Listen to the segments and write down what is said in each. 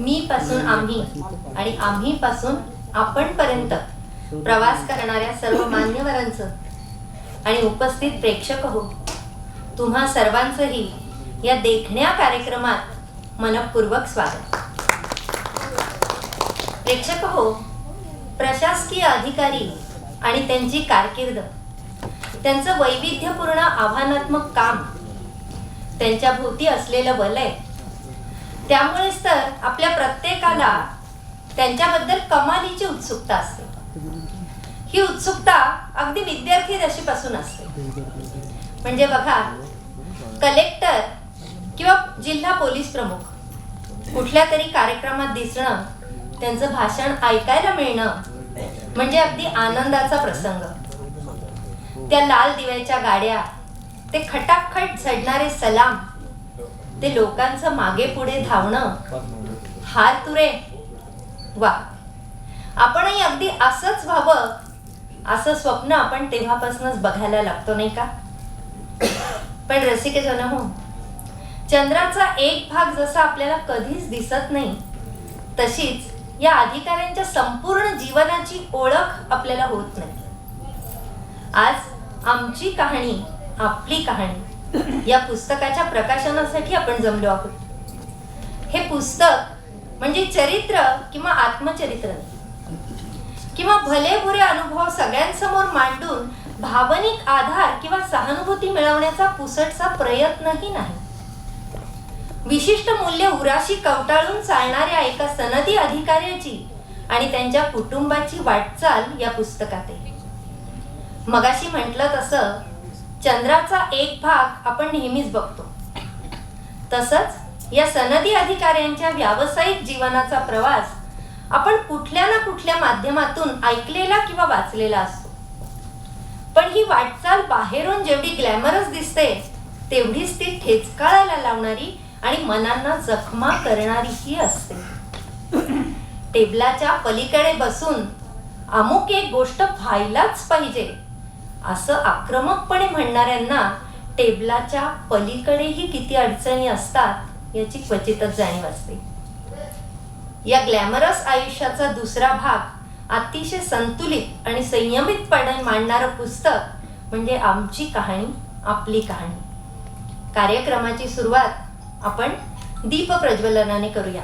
मी पासून आम्ही आणि आम्ही पासून आपण पर्यंत प्रवास करणाऱ्या सर्व मान्यवरांचं आणि उपस्थित प्रेक्षक हो, तुम्हा सर्वांचंही या देखण्या कार्यक्रमात मनपूर्वक स्वागत. प्रेक्षक हो, प्रशासकीय अधिकारी आणि त्यांची कारकीर्द, त्यांचं वैविध्यपूर्ण आव्हानात्मक काम, त्यांच्या भोवती असलेलं वलय, त्यामुळेच तर आपल्या प्रत्येकाला त्यांच्याबद्दल कमालीची उत्सुकता असते. ही उत्सुकता अगदी विद्यार्थी दशेपासून असते. म्हणजे बघा, कलेक्टर किंवा जिल्हा पोलीस प्रमुख कुठल्या तरी कार्यक्रमात दिसणं, त्यांचं भाषण ऐकायला मिळणं म्हणजे अगदी आनंदाचा प्रसंग. त्या लाल दिव्याच्या गाड्या, ते खटाखट झडणारे सलाम, ते लोकांचं मागे पुढे धावणं, हार तुरे, वा, आपणही अगदी असंच व्हावं असं स्वप्न आपण तेव्हापासूनच बघायला लागतो, नाही का? पण रसिकजन हो, चंद्राचा एक भाग जसा आपल्याला कधीच दिसत नाही, तशीच या अधिकाऱ्यांच्या संपूर्ण जीवनाची ओळख आपल्याला होत नाही. आज आमची कहाणी आपली कहाणी या पुस्तकाच्या प्रकाशनासाठी आपण जमलो आहोत. हे पुस्तक म्हणजे चरित्र किंवा आत्मचरित्र किंवा भले बुरे अनुभव सगळ्यांसमोर मांडून भावनिक आधार किंवा सहानुभूती मिळवण्याचा पुसटचा प्रयत्नही नाही. विशिष्ट मूल्य उराशी कवटाळून चालणाऱ्या एका सनदी अधिकाऱ्याची आणि त्यांच्या कुटुंबाची वाटचाल या पुस्तकात आहे. मगाशी म्हटलं तसं चंद्राचा एक भाग आपण नेहमीच बघतो, तसंच या सनदी अधिकाऱ्यांच्या व्यावसायिक जीवनाचा प्रवास आपण कुठल्या ना कुठल्या माध्यमातून ऐकलेला किंवा वाचलेला असतो. पण ही वाटचाल बाहेरून जेवढी ग्लॅमरस दिसते, तेवढीच ती ठेचकाळायला लावणारी आणि मनांना जखमा करणारीही असते. टेबलाच्या पलीकडे बसून अमुक एक गोष्ट व्हायलाच पाहिजे असं आक्रमकपणे म्हणणाऱ्यांना टेबलाच्या पलीकडेही किती अडचणी असतात याची क्वचितच जाणीव असते. या ग्लॅमरस आयुष्याचा दुसरा भाग अतिशय संतुलित आणि संयमितपणे मांडणारं पुस्तक म्हणजे आमची कहाणी आपली कहाणी. कार्यक्रमाची सुरुवात आपण दीप प्रज्वलनाने करूया.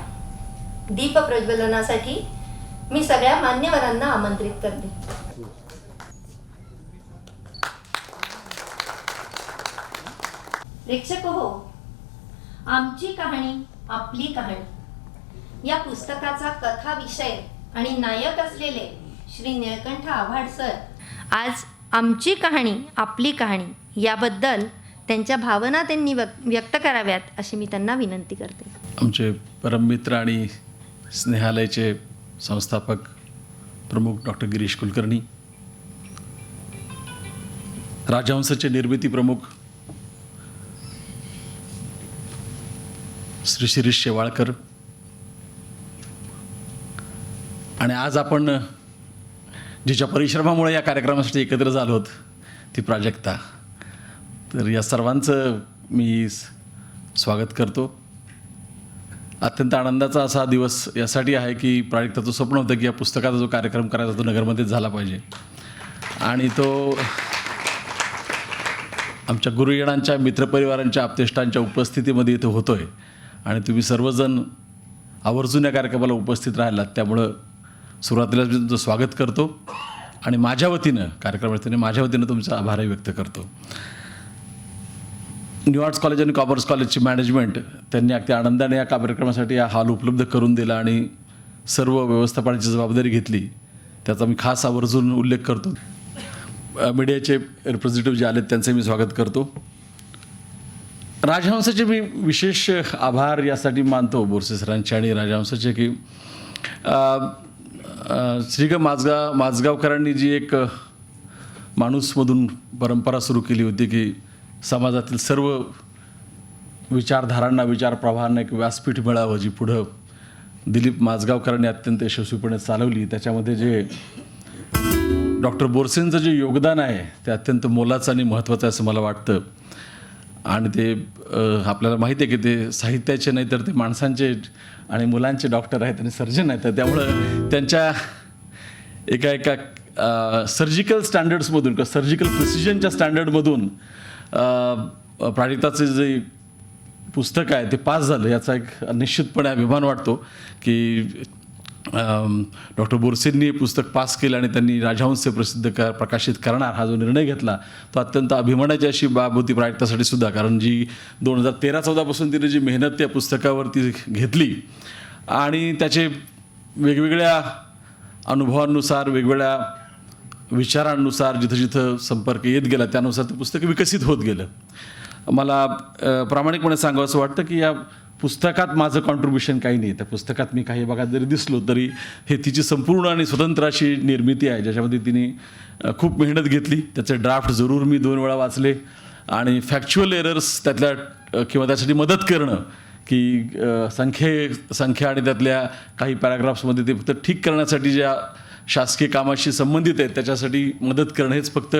दीप प्रज्वलनासाठी मी सगळ्या मान्यवरांना आमंत्रित करते. प्रेक्षक हो, आमची कहाणी आपली कहाणी या पुस्तकाचा कथा विषय आणि नायक असलेले श्री निळकंठ आव्हाड सर आज आमची कहाणी आपली कहाणी याबद्दल त्यांच्या भावना त्यांनी व्यक्त कराव्यात अशी मी त्यांना विनंती करते. आमचे परममित्र आणि स्नेहालयचे संस्थापक प्रमुख डॉक्टर गिरीश कुलकर्णी, राजहंसचे निर्मिती प्रमुख श्री शिरीष शेवाळकर, आणि आज आपण जिच्या परिश्रमामुळे या कार्यक्रमासाठी एकत्र झालो आहोत ती प्राजक्ता. तर या सर्वांचं मी स्वागत करतो. अत्यंत आनंदाचा असा दिवस यासाठी आहे की प्राजक्ताचं स्वप्न होतं की या पुस्तकाचा जो कार्यक्रम करायचा तो नगरमध्येच झाला पाहिजे, आणि तो आमच्या गुरुजनांच्या, मित्रपरिवारांच्या, आप्तेष्टांच्या उपस्थितीमध्ये इथं होतो आहे. आणि तुम्ही सर्वजण आवर्जून या कार्यक्रमाला उपस्थित राहिलात, त्यामुळं सुरुवातीलाच मी तुमचं स्वागत करतो आणि माझ्या वतीनं, कार्यक्रमाच्या माझ्या वतीनं तुमचा आभारही व्यक्त करतो. न्यू आर्ट्स कॉलेज आणि कॉमर्स कॉलेजची मॅनेजमेंट त्यांनी अगदी आनंदाने या कार्यक्रमासाठी हा हॉल उपलब्ध करून दिला आणि सर्व व्यवस्थापनाची जबाबदारी घेतली, त्याचा मी खास आवर्जून उल्लेख करतो. मीडियाचे रिप्रेझेंटेटिव्ह जे आलेत त्यांचे मी स्वागत करतो. राजहंसाचे मी विशेष आभार यासाठी मानतो, बोरसे सरांचे आणि राजहंसाचे, की श्री ग माझगावकरांनी जी एक माणूसमधून परंपरा सुरू केली होती की समाजातील सर्व विचारधारांना, विचारप्रवाहांना एक व्यासपीठ मिळावं, जी पुढं दिलीप माझगावकरांनी अत्यंत यशस्वीपणे चालवली. त्याच्यामध्ये जे डॉक्टर बोरसेंचं जे योगदान आहे ते अत्यंत मोलाचं आणि महत्त्वाचं आहे असं मला वाटतं. आणि ते आपल्याला माहिती आहे की ते साहित्याचे नाही तर ते माणसांचे आणि मुलांचे डॉक्टर आहेत आणि सर्जन आहेत. तर त्यामुळं त्यांच्या एका सर्जिकल स्टँडर्ड्समधून किंवा सर्जिकल प्रिसिजनच्या स्टँडर्डमधून प्राजक्ताचे जे पुस्तक आहे ते पास झालं याचा एक निश्चितपणे अभिमान वाटतो की डॉक्टर बोरसेंनी हे पुस्तक पास केलं आणि त्यांनी राजहंस प्रकाशित करणार हा जो निर्णय घेतला तो अत्यंत अभिमानाची अशी बाब होती प्राजक्तासाठी सुद्धा. कारण जी 2013-14 पासून तिने जी मेहनत त्या पुस्तकावरती घेतली आणि त्याचे वेगवेगळ्या अनुभवांनुसार वेगवेगळ्या विचारांनुसार जिथं जिथं संपर्क येत गेला त्यानुसार ते पुस्तक विकसित होत गेलं. मला प्रामाणिकपणे सांगावं असं वाटतं की या पुस्तकात माझं कॉन्ट्रीब्युशन काही नाही. त्या पुस्तकात मी काही भागात जरी दिसलो तरी हे तिची संपूर्ण आणि स्वतंत्र अशी निर्मिती आहे ज्याच्यामध्ये तिने खूप मेहनत घेतली. त्याचे ड्राफ्ट जरूर मी 2 वेळा वाचले आणि फॅक्च्युअल एरर्स त्यातल्या किंवा त्यासाठी मदत करणं की संख्या आणि त्यातल्या काही पॅराग्राफ्समध्ये ते फक्त ठीक करण्यासाठी ज्या शासकीय कामाशी संबंधित आहेत त्याच्यासाठी मदत करणं हेच फक्त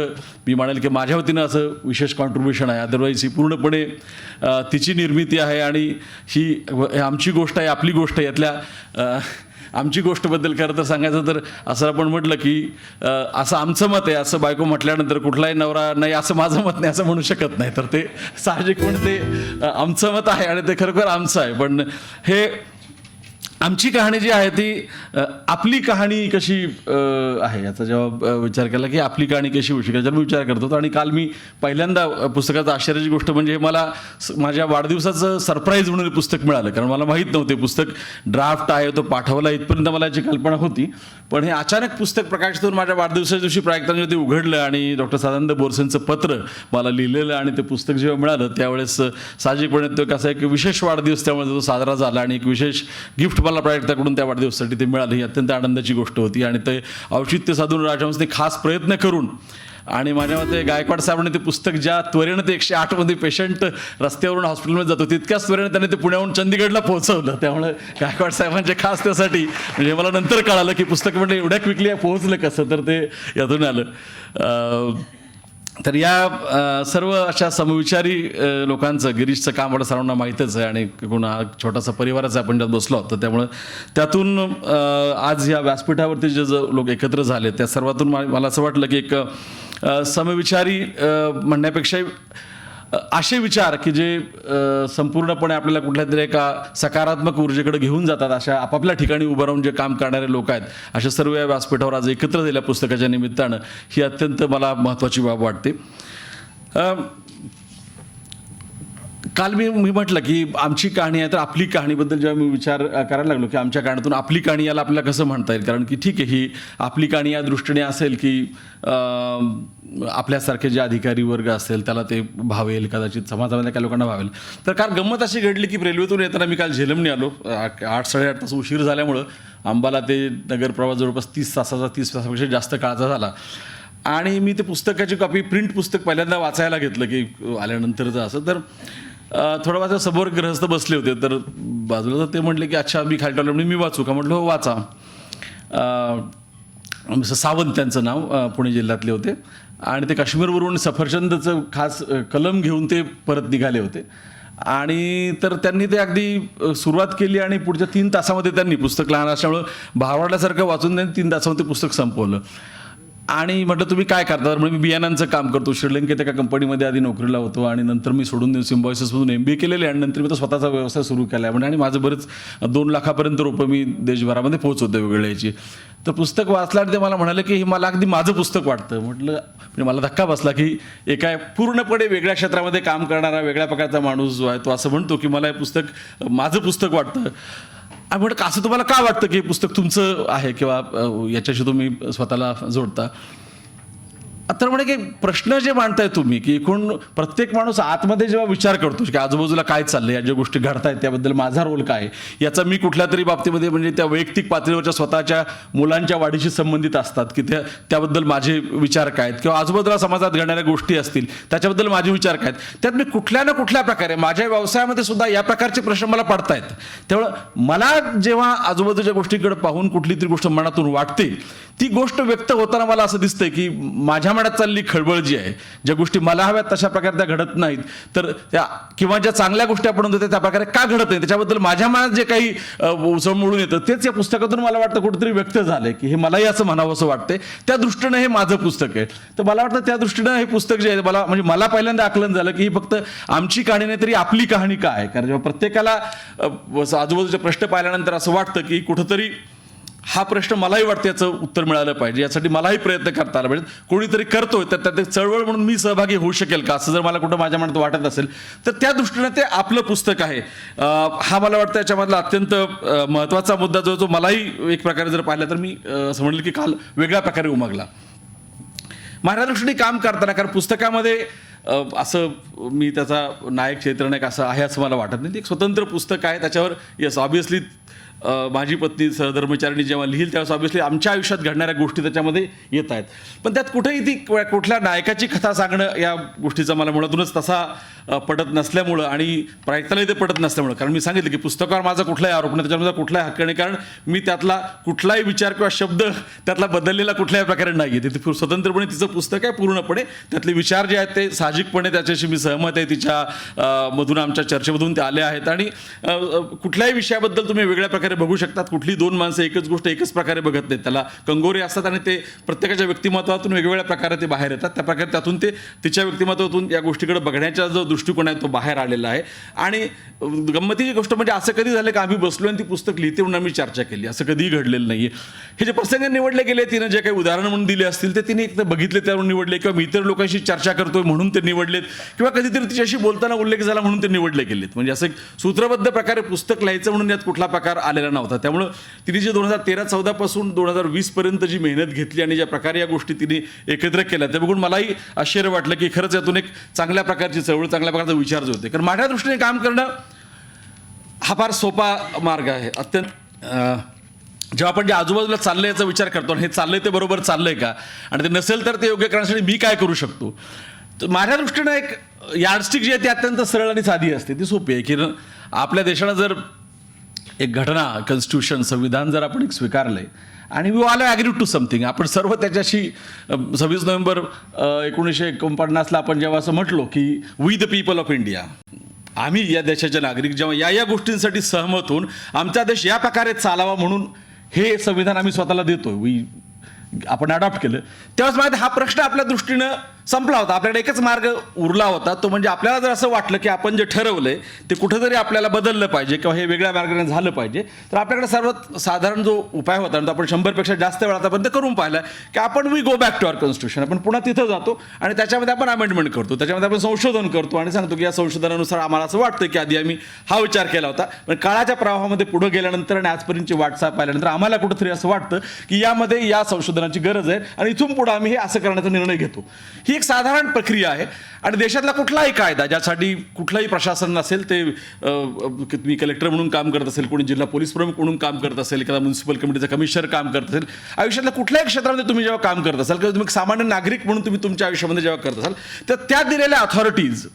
मी म्हणेल की माझ्या वतीनं असं विशेष कॉन्ट्रीब्युशन आहे. अदरवाईज ही पूर्णपणे तिची निर्मिती आहे आणि ही आमची गोष्ट आहे, आपली गोष्ट आहे. यातल्या आमची गोष्टबद्दल खरं तर सांगायचं तर असं आपण म्हटलं की असं आमचं मत आहे असं बायको म्हटल्यानंतर कुठलाही नवरा नाही असं माझं मत नाही असं म्हणू शकत नाही. तर ते साहजिकपणे ते आमचं मत आहे आणि ते खरोखर आमचं आहे. पण हे आमची कहाणी जी आहे ती आपली कहाणी कशी आहे याचा जेव्हा विचार केला की आपली कहाणी कशी होऊ शकेल मी विचार करत होतो. आणि काल मी पहिल्यांदा पुस्तकाचं आश्चर्याची गोष्ट म्हणजे मला माझ्या वाढदिवसाचं सरप्राईज म्हणून पुस्तक मिळालं. कारण मला माहीत नव्हते पुस्तक ड्राफ्ट आहे तो पाठवला इथपर्यंत मला याची कल्पना होती. पण हे अचानक पुस्तक प्रकाशित होऊन माझ्या वाढदिवसाच्या दिवशी प्राजक्ताने ते उघडलं आणि डॉक्टर सदानंद बोरसेंचं पत्र मला लिहिलेलं आणि ते पुस्तक जेव्हा मिळालं त्यावेळेस साहजिकपणे तो कसा एक विशेष वाढदिवस त्यामुळे तो साजरा झाला आणि एक विशेष गिफ्ट मला प्राजक्ताकडून त्या वाढदिवसासाठी ते मिळालं. ही अत्यंत आनंदाची गोष्ट होती आणि ते औचित्य साधून राजहंसने खास प्रयत्न करून आणि माझ्या मते गायकवाड साहेबांनी ते पुस्तक ज्या त्वरेनं ते 108 मध्ये पेशंट रस्त्यावरून हॉस्पिटलमध्ये जातो तितक्याच त्वरेनं त्यांनी ते पुण्याहून चंदीगडला पोहोचवलं. त्यामुळे गायकवाड साहेबांचे खास त्यासाठी म्हणजे मला नंतर कळालं की पुस्तक म्हणजे एवढ्या क्विकली पोहोचलं कसं तर ते यातून आलं. तर या सर्व अशा समविचारी लोकांचं गिरीशचं काम मला सर्वांना माहीतच आहे आणि कोणा छोटासा परिवाराचा आपण ज्यात बसलो आहोत तर त्यामुळं त्यातून आज या व्यासपीठावरती जे लोक एकत्र झाले त्या सर्वातून मला असं वाटलं की एक समविचारी म्हणण्यापेक्षा असे विचार की जे संपूर्णपणे आपल्याला कुठल्या तरी एका सकारात्मक ऊर्जेकडे घेऊन जातात अशा आपापल्या ठिकाणी उभं राहून जे काम करणारे लोक आहेत अशा सर्व या व्यासपीठावर आज एकत्र झालेल्या पुस्तकाच्या निमित्तानं ही अत्यंत मला महत्त्वाची बाब वाटते. काल मी म्हटलं की आमची कहाणी आहे तर आपली कहाणीबद्दल जेव्हा मी विचार करायला लागलो की आमच्या कहाणीतून आपली कहाणी याला आपल्याला कसं म्हणता येईल. कारण की ठीक आहे ही आपली कहाणी या दृष्टीने असेल की आपल्यासारखे जे अधिकारी वर्ग असेल त्याला ते भावेल कदाचित समाजामधल्या काही लोकांना भावेल. तर काल गंमत अशी घडली की रेल्वेतून येताना मी काल झेलमने आलो 8-8.5 तास उशीर झाल्यामुळं अंबाला ते नगर प्रवास जवळपास 30 तासापेक्षा जास्त काळाचा झाला आणि मी ते पुस्तकाची कॉपी प्रिंट पुस्तक पहिल्यांदा वाचायला घेतलं की आल्यानंतरचं असं. तर थोडं वाचा समोर गृहस्थ बसले होते तर बाजूला तर ते म्हटले की अच्छा मी खाली टाकलं म्हणजे मी वाचू का म्हटलं हो वाचा. सावंत त्यांचं नाव पुणे जिल्ह्यातले होते आणि ते काश्मीरवरून सफरचंदचं खास कलम घेऊन ते परत निघाले होते आणि तर त्यांनी ते अगदी सुरुवात केली आणि पुढच्या 3 तासामध्ये त्यांनी पुस्तक लहान असल्यामुळं भावाडल्यासारखं वाचून त्यांनी 3 तासामध्ये पुस्तक संपवलं. आणि म्हटलं तुम्ही काय करता तर म्हणजे मी बियाणांचं काम करतो श्रीलंकेत एका कंपनीमध्ये आधी नोकरीला होतो आणि नंतर मी सोडून सिम्बॉयसिसमधून MBA केलेले आणि नंतर मी तो स्वतःचा व्यवसाय सुरू केला आहे म्हणजे आणि माझं बरेच 2 लाखापर्यंत रोपं मी देशभरामध्ये पोहोचवतो वेगवेगळ्या याची. तर पुस्तक वाचलं आणि ते मला म्हणाले की हे मला अगदी माझं पुस्तक वाटतं. म्हटलं म्हणजे मला धक्का बसला की एका पूर्णपणे वेगळ्या क्षेत्रामध्ये काम करणारा वेगळ्या प्रकारचा माणूस जो आहे तो असं म्हणतो की मला हे पुस्तक माझं पुस्तक वाटतं. आणि म्हणतं असं तुम्हाला का वाटतं की हे पुस्तक तुमचं आहे किंवा याच्याशी तुम्ही स्वतःला जोडता. तर म्हणे की प्रश्न जे मांडताय तुम्ही की एकूण प्रत्येक माणूस आतमध्ये जेव्हा विचार करतो की आजूबाजूला काय चाललंय या ज्या गोष्टी घडतायत त्याबद्दल माझा रोल काय याचा मी कुठल्या तरी बाबतीमध्ये म्हणजे त्या वैयक्तिक पातळीवरच्या स्वतःच्या मुलांच्या वाढीशी संबंधित असतात की त्याबद्दल माझे विचार काय आहेत किंवा आजूबाजूला समाजात घडणाऱ्या गोष्टी असतील त्याच्याबद्दल माझे विचार काय आहेत त्यात मी कुठल्या ना कुठल्या प्रकारे माझ्या व्यवसायामध्ये सुद्धा या प्रकारचे प्रश्न मला पडतायत. त्यामुळं मला जेव्हा आजूबाजूच्या गोष्टीकडे पाहून कुठली तरी गोष्ट मनातून वाटते ती गोष्ट व्यक्त होताना मला असं दिसतंय की माझ्या मनात चालली खळबळ जी आहे, ज्या गोष्टी मला हव्यात तशा प्रकारे त्या घडत नाहीत, तर त्या किंवा ज्या चांगल्या गोष्टी आपण म्हणतो त्या प्रकारे का घडत नाही, त्याच्याबद्दल माझ्या मनात जे काही समोरून येतं तेच या पुस्तकातून मला वाटतं कुठेतरी व्यक्त झालंय की हे मलाही असं म्हणावं असं वाटतंय. त्या दृष्टीनं हे माझं पुस्तक आहे. तर मला वाटतं त्या दृष्टीनं हे पुस्तक जे आहे मला पहिल्यांदा आकलन झालं की ही फक्त आमची कहाणी नाही तरी आपली कहाणी काय आहे. कारण जेव्हा प्रत्येकाला आजूबाजूचे प्रश्न पाहिल्यानंतर असं वाटतं की कुठंतरी हा प्रश्न मलाही वाटतं याचं उत्तर मिळालं पाहिजे, यासाठी मलाही प्रयत्न करता आला पाहिजे. कोणीतरी करतोय तर त्यात एक चळवळ म्हणून मी सहभागी होऊ शकेल का, असं जर मला कुठं माझ्या मनात वाटत असेल तर त्या दृष्टीनं ते आपलं पुस्तक आहे. हा मला वाटतं याच्यामधला अत्यंत महत्त्वाचा मुद्दा जो मलाही एक प्रकारे जर पाहिला तर मी असं म्हणेल की काल वेगळ्या प्रकारे उमगला माझ्या दृष्टीने काम करताना. कारण पुस्तकामध्ये असं मी त्याचा नायक चैत्रनायक असं आहे असं मला वाटत नाही. ते एक स्वतंत्र पुस्तक आहे. त्याच्यावर येस ऑब्व्हियसली माझी पत्नी सहधर्मचारिणी जेव्हा लिहिल त्यावेळेस ऑब्व्हियसली आमच्या आयुष्यात घडणाऱ्या गोष्टी त्याच्यामध्ये येत आहेत. पण त्यात कुठेही ती कुठल्या नायकाची कथा सांगणं या गोष्टीचा मला मुळातूनच तसा पटत नसल्यामुळं आणि प्रायक्तालाही ते पटत नसल्यामुळं, कारण मी सांगितलं की पुस्तकावर माझा कुठलाही आरोप नाही, त्याच्यामध्ये कुठलाही हक्क नाही, कारण मी त्यातला कुठलाही विचार किंवा शब्द त्यातला बदललेला कुठल्याही प्रकारे नाही आहे. ते स्वतंत्रपणे तिचं पुस्तक आहे पूर्णपणे. त्यातले विचार जे आहेत ते साहजिकपणे त्याच्याशी मी सहमत आहे. तिच्या मधून आमच्या चर्चेमधून ते आले आहेत आणि कुठल्याही विषयाबद्दल तुम्ही वेगळ्या प्रकारे बघू शकतात. कुठली दोन माणसं एकच गोष्ट एकच प्रकारे बघत नाहीत, त्याला कंगोरे असतात आणि ते प्रत्येकाच्या व्यक्तिमत्वातून वेगवेगळ्या प्रकारे ते बाहेर येतात. त्या प्रकारे त्यातून ते तिच्या व्यक्तिमत्वातून या गोष्टीकडे बघण्याचा जो दृष्टिकोन आहे तो बाहेर आलेला आहे. आणि गंमतीची गोष्ट म्हणजे असं कधी झालं की आम्ही बसलो आणि ती पुस्तक लिहिते म्हणून आम्ही चर्चा केली, असं कधीही घडलेलं नाही. हे जे प्रसंग निवडले गेले तिनं जे काही उदाहरण म्हणून दिले असतील ते तिने एक बघितले त्यावरून निवडले, किंवा मी इतर लोकांशी चर्चा करतोय म्हणून ते निवडलेत, किंवा कधीतरी तिच्याशी बोलताना उल्लेख झाला म्हणून ते निवडले गेलेत. म्हणजे असं सूत्रबद्ध प्रकारे पुस्तक लिहायचं म्हणून यात कुठला प्रकार आलेला नव्हता. त्यामुळं तिने जे 2013-14 पासून 2020 पर्यंत जी मेहनत घेतली आणि ज्या प्रकारे या गोष्टी तिने एकत्र केल्या ते बघून मलाही आश्चर्य वाटलं की खरंच यातून एक चांगल्या प्रकारची चळवळ, चांगल्या प्रकारचा विचार जो होते. कारण माझ्या दृष्टीने काम करणं हा फार सोपा मार्ग आहे. अत्यंत जेव्हा आपण जे आजूबाजूला चाललंय याचा विचार करतो आणि हे चाललंय ते बरोबर चाललंय का, आणि ते नसेल तर ते योग्य करण्यासाठी मी काय करू शकतो. तर माझ्या दृष्टीनं एक यार्डस्टिक जी आहे ती अत्यंत सरळ आणि साधी असते, ती सोपी आहे. की आपल्या देशाला जर एक घटना, कॉन्स्टिट्यूशन, संविधान जर आपण एक स्वीकारलंय आणि we all agree to something, आपण सर्व त्याच्याशी 26 नोव्हेंबर 1949ला आपण जेव्हा असं म्हटलो की we the people of India, आम्ही या देशाचे नागरिक जेव्हा या गोष्टींसाठी सहमत होऊन आमचा देश या प्रकारे चालावा म्हणून हे संविधान आम्ही स्वतःला देतोय, आपण अडॉप्ट केलं, तेव्हाच माहिती हा प्रश्न आपल्या दृष्टीनं संपला होता. आपल्याकडे एकच मार्ग उरला होता, तो म्हणजे आपल्याला जर असं वाटलं की आपण जे ठरवलंय ते कुठेतरी आपल्याला बदललं पाहिजे किंवा हे वेगळ्या मार्गाने झालं पाहिजे, तर आपल्याकडे सर्वात साधारण जो उपाय होता तो आपण 100पेक्षा जास्त वेळा आतापर्यंत करून पाहिला की आपण we go back to our constitution, आपण पुन्हा तिथं जातो आणि त्याच्यामध्ये आपण अमेंडमेंट करतो, त्याच्यामध्ये आपण संशोधन करतो आणि सांगतो की या संशोधनानुसार आम्हाला असं वाटतं की आधी आम्ही हा विचार केला होता, पण काळाच्या प्रवाहामध्ये पुढे गेल्यानंतर आणि आजपर्यंतची वाटचाल पाहिल्यानंतर आम्हाला कुठेतरी असं वाटतं की यामध्ये या संशोधनाची गरज आहे आणि इथून पुढे आम्ही हे असं करण्याचा निर्णय घेतो. ही एक साधारण प्रक्रिया आहे. आणि देशातला कुठलाही कायदा ज्यासाठी कुठलंही प्रशासन नसेल, ते तुम्ही कलेक्टर म्हणून काम करत असेल, कोणी जिल्हा पोलीस प्रमुख म्हणून काम करत असेल, एखादा म्युन्सिपल कमिटीचा कमिशनर काम करत असेल, आयुष्यातल्या कुठल्याही क्षेत्रामध्ये तुम्ही जेव्हा काम करत असाल किंवा तुम्ही सामान्य नागरिक म्हणून तुम्ही तुमच्या आयुष्यामध्ये जेव्हा करत असाल, तर त्या दिलेल्या अथॉरिटीज,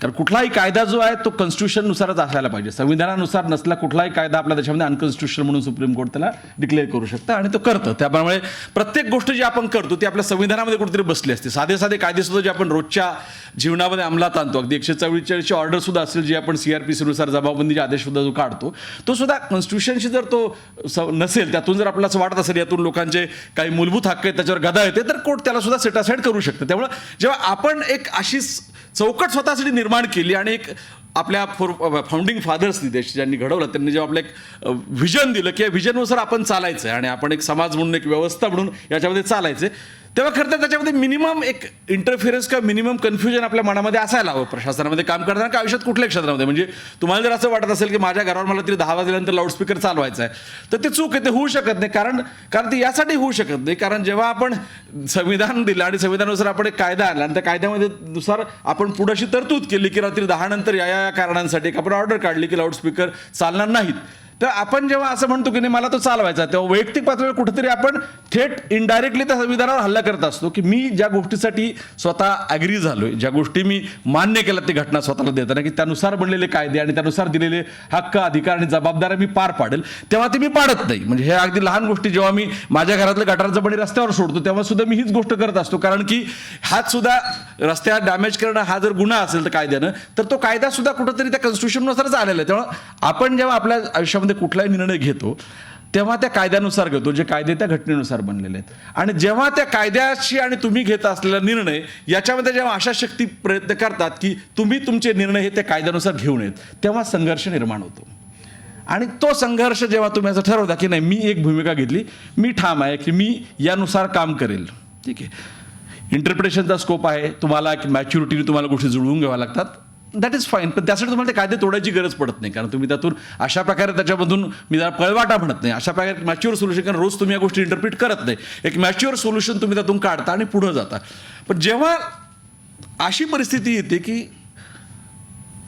कारण कुठलाही कायदा जो आहे तो कॉन्स्टिट्यूशननुसारच असायला पाहिजे, संविधानानुसार नसला कुठलाही कायदा आपल्या देशामध्ये अनकॉन्स्टिट्यूशनल म्हणून सुप्रीम कोर्ट त्याला डिक्लेअर करू शकतं आणि तो करतं. त्यामुळे प्रत्येक गोष्ट जी आपण करतो ती आपल्या संविधानामध्ये कुठेतरी बसली असते. साधे साधे कायदेसुद्धा जे आपण रोजच्या जीवनामध्ये अंमलात आणतो, अगदी 144ची ऑर्डर सुद्धा असेल जी आपण CRPC-नुसार जबाबबंदीचे आदेश सुद्धा जो काढतो, तो सुद्धा कॉन्स्टिट्यूशनशी जर तो नसेल, त्यातून जर आपल्याला असं वाटत असेल यातून लोकांचे काही मूलभूत हक्क आहेत त्याच्यावर गदा येते, तर कोर्ट त्याला सुद्धा सेट असाइड करू शकतं. त्यामुळे जेव्हा आपण एक अशी चौकट स्वतःसाठी निर्माण केली आणि एक आपल्या फाउंडिंग फादर्सनी, देश ज्यांनी घडवलं त्यांनी जेव्हा आपलं एक व्हिजन दिलं की या व्हिजननुसार आपण चालायचं आणि आपण एक समाज म्हणून, एक व्यवस्था म्हणून याच्यामध्ये चालायचं, तेव्हा खरं तर त्याच्यामध्ये मिनिमम एक इंटरफिरन्स किंवा मिनिमम कन्फ्युजन आपल्या मनामध्ये असायला हवं प्रशासनामध्ये काम करताना का आयुष्यात कुठल्याही क्षेत्रामध्ये. म्हणजे तुम्हाला जर असं वाटत असेल की माझ्या घरावर मला तरी 10 वाजल्यानंतर लाऊडस्पीकर चालवायचा आहे, तर ते चूक आहे, ते होऊ शकत नाही. कारण ते यासाठी होऊ शकत नाही कारण जेव्हा आपण संविधान दिलं आणि संविधानानुसार आपण एक कायदा आणला आणि त्या कायद्यामध्ये नुसार आपण पुढे अशी तरतूद केली की रात्री 10 नंतर या कारणांसाठी आपण ऑर्डर काढली की लाऊडस्पीकर चालणार नाहीत, तर आपण जेव्हा असं म्हणतो की नाही मला तो चालवायचा, तेव्हा वैयक्तिक पातळीवर कुठेतरी आपण थेट इनडायरेक्टली त्या संविधानावर हल्ला करत असतो की मी ज्या गोष्टीसाठी स्वतः ॲग्री झालोय, ज्या गोष्टी मी मान्य केल्या ती घटना स्वतःला देताना की त्यानुसार बनलेले कायदे आणि त्यानुसार दिलेले हक्क, अधिकार आणि जबाबदाऱ्या मी पार पाडेल, तेव्हा ते मी पाडत नाही. म्हणजे हे अगदी लहान गोष्टी जेव्हा मी माझ्या घरातलं गटाराचं पाणी रस्त्यावर सोडतो तेव्हा सुद्धा मी हीच गोष्ट करत असतो, कारण की हाच सुद्धा रस्त्यावर डॅमेज करणं हा जर गुन्हा असेल तर कायद्यानं, तर तो कायदा सुद्धा कुठंतरी त्या कॉन्स्टिट्यूशननुसारच आलेला आहे. तेव्हा आपण जेव्हा आपल्या आयुष्यामध्ये कुठलाही निर्णय घेतो तेव्हा त्या कायद्यानुसार घेतो, जे कायदे त्या घटनेनुसार बनलेले आहेत. आणि जेव्हा त्या कायद्याशी आणि तुम्ही घेत असलेला निर्णय याच्यामध्ये जेव्हा अशा शक्ती प्रयत्न करतात की तुम्ही तुमचे निर्णय हे त्या कायद्यानुसार घेऊन येत, तेव्हा संघर्ष निर्माण होतो. आणि तो संघर्ष जेव्हा तुम्ही असं ठरवता की नाही मी एक भूमिका घेतली, मी ठाम आहे की मी यानुसार काम करेल, ठीक आहे, इंटरप्रिटेशनचा स्कोप आहे, तुम्हाला मॅच्युरिटीने तुम्हाला गोष्टी जुळवून घ्याव्या लागतात, दॅट इज फाईन. पण त्यासाठी तुम्हाला ते कायदे तोडायची गरज पडत नाही, कारण तुम्ही त्यातून अशा प्रकारे त्याच्यामधून मी जरा पळवाटा म्हणत नाही, अशा प्रकारे मॅच्युअर सोल्युशन, कारण रोज तुम्ही या गोष्टी इंटरप्रिट करत नाही, एक मॅच्युअर सोल्युशन तुम्ही त्यातून काढता आणि पुढं जाता. पण जेव्हा अशी परिस्थिती येते की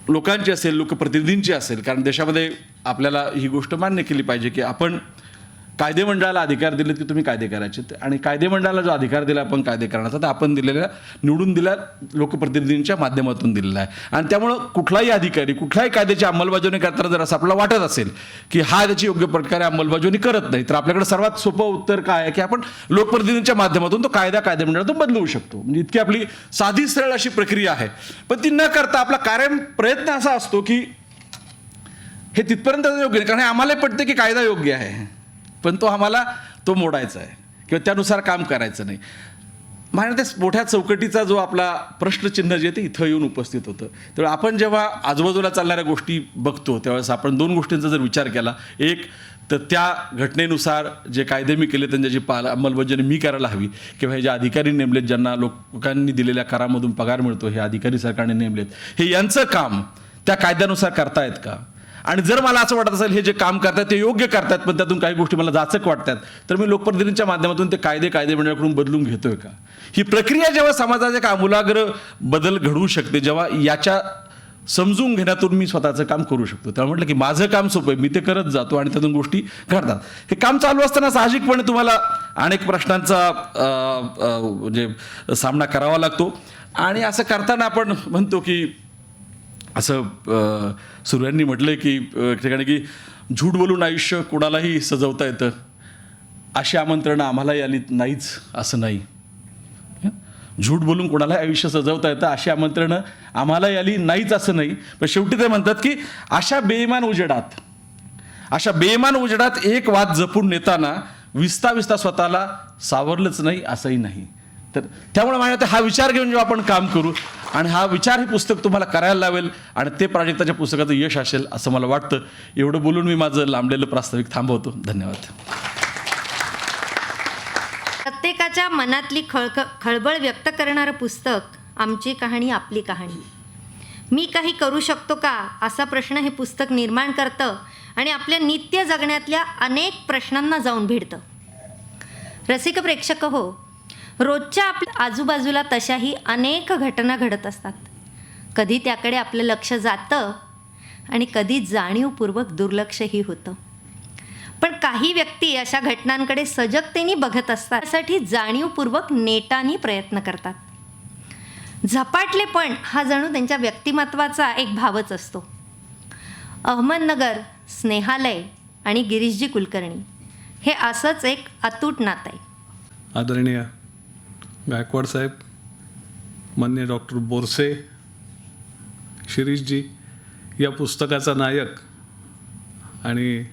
लोकांची असेल, लोकप्रतिनिधींची असेल, कारण देशामध्ये आपल्याला ही गोष्ट मान्य केली पाहिजे की आपण कायदे मंडळाला अधिकार दिलेत की तुम्ही कायदे करायचे, आणि कायदे मंडळाला जो अधिकार दिला आपण कायदे करण्याचा, तर आपण दिलेल्या निवडून दिल्या लोकप्रतिनिधींच्या माध्यमातून दिलेला आहे. आणि त्यामुळं कुठलाही अधिकारी कुठल्याही कायद्याची अंमलबजावणी करताना जर असं आपल्याला वाटत असेल की हा त्याची योग्य प्रकारे अंमलबजावणी करत नाही, तर आपल्याकडे सर्वात सोपं उत्तर काय आहे की आपण लोकप्रतिनिधींच्या माध्यमातून तो कायदे मंडळातून बदलवू शकतो. म्हणजे इतकी आपली साधी सरळ अशी प्रक्रिया आहे. पण ती न करता आपला कायम प्रयत्न असा असतो की हे तिथपर्यंत योग्य नाही, कारण आम्हाला पटते की कायदा योग्य आहे, पण आम्हाला तो मोडायचा आहे किंवा त्यानुसार काम करायचं नाही. म्हणजे ते मोठ्या चौकटीचा जो आपला प्रश्नचिन्ह जे ते इथं येऊन उपस्थित होतं. त्यामुळे आपण जेव्हा आजूबाजूला चालणाऱ्या गोष्टी बघतो त्यावेळेस आपण दोन गोष्टींचा जर विचार केला, एक तर त्या घटनेनुसार जे कायदे मी केले त्यांची अंमलबजावणी मी करायला हवी, किंवा हे जे अधिकारी नेमलेत ज्यांना लोकांनी दिलेल्या करामधून पगार मिळतो, हे अधिकारी सरकारने नेमलेत, हे यांचं काम त्या कायद्यानुसार करतायत का? आणि जर मला असं वाटत असेल हे जे काम करतात ते योग्य करतात, पण त्यातून काही गोष्टी मला जाचक वाटतात, तर मी लोकप्रतिनिधींच्या माध्यमातून ते कायदे मंडळाकडून बदलून घेतोय का? ही प्रक्रिया जेव्हा समाजाचा एक आमूलाग्र बदल घडवू शकते, जेव्हा याच्या समजून घेण्यातून मी स्वतःचं काम करू शकतो. त्यामुळे म्हटलं की माझं काम सोपं आहे, मी ते करत जातो आणि त्यातून गोष्टी घडतात. हे काम चालू असताना साहजिकपणे तुम्हाला अनेक प्रश्नांचा म्हणजे सामना करावा लागतो. आणि असं करताना आपण म्हणतो की असं सूर्यांनी म्हटलंय की एक ठिकाणी की झूट बोलून आयुष्य कोणालाही सजवता येतं, अशी आमंत्रणं आम्हालाही आली नाहीच असं नाही. झूट बोलून कोणालाही आयुष्य सजवता येतं अशी आमंत्रणं आम्हालाही आली नाहीच असं नाही. पण शेवटी ते म्हणतात की अशा बेईमान उजेडात एक वाद जपून नेताना विस्ता स्वतःला सावरलंच नाही असंही नाही. तर त्यामुळे माझ्या हा विचार घेऊन जेव्हा आपण काम करू, आणि हा विचार हे पुस्तक तुम्हाला करायला लावेल आणि ते प्राजक्ताच्या पुस्तकाचं यश असेल असं मला वाटतं. एवढं बोलून मी माझं लांबलेलं प्रास्ताविक थांबवतो. धन्यवाद. प्रत्येकाच्या मनातली खळबळ व्यक्त करणारं पुस्तक आमची कहाणी आपली कहाणी. मी काही करू शकतो का असा प्रश्न हे पुस्तक निर्माण करतं आणि आपल्या नित्य जगण्यातल्या अनेक प्रश्नांना जाऊन भिडतं. रसिक प्रेक्षक हो, रोजच्या आपल्या आजूबाजूला तशाही अनेक घटना घडत असतात. कधी त्याकडे आपलं लक्ष जातं आणि कधी जाणीवपूर्वक दुर्लक्षही होतं. पण काही व्यक्ती अशा घटनांकडे सजगतेने बघत असतात, त्यासाठी जाणीवपूर्वक नेटाने प्रयत्न करतात. झपाटलेपण हा जणू त्यांच्या व्यक्तिमत्वाचा एक भावच असतो. अहमदनगर, स्नेहालय आणि गिरीशजी कुलकर्णी हे असंच एक अतूट नातं आहे. आदरणीय गायकवाड साहेब, माननीय डॉक्टर बोरसे, शिरीषजी, या पुस्तकाचा नायक आणि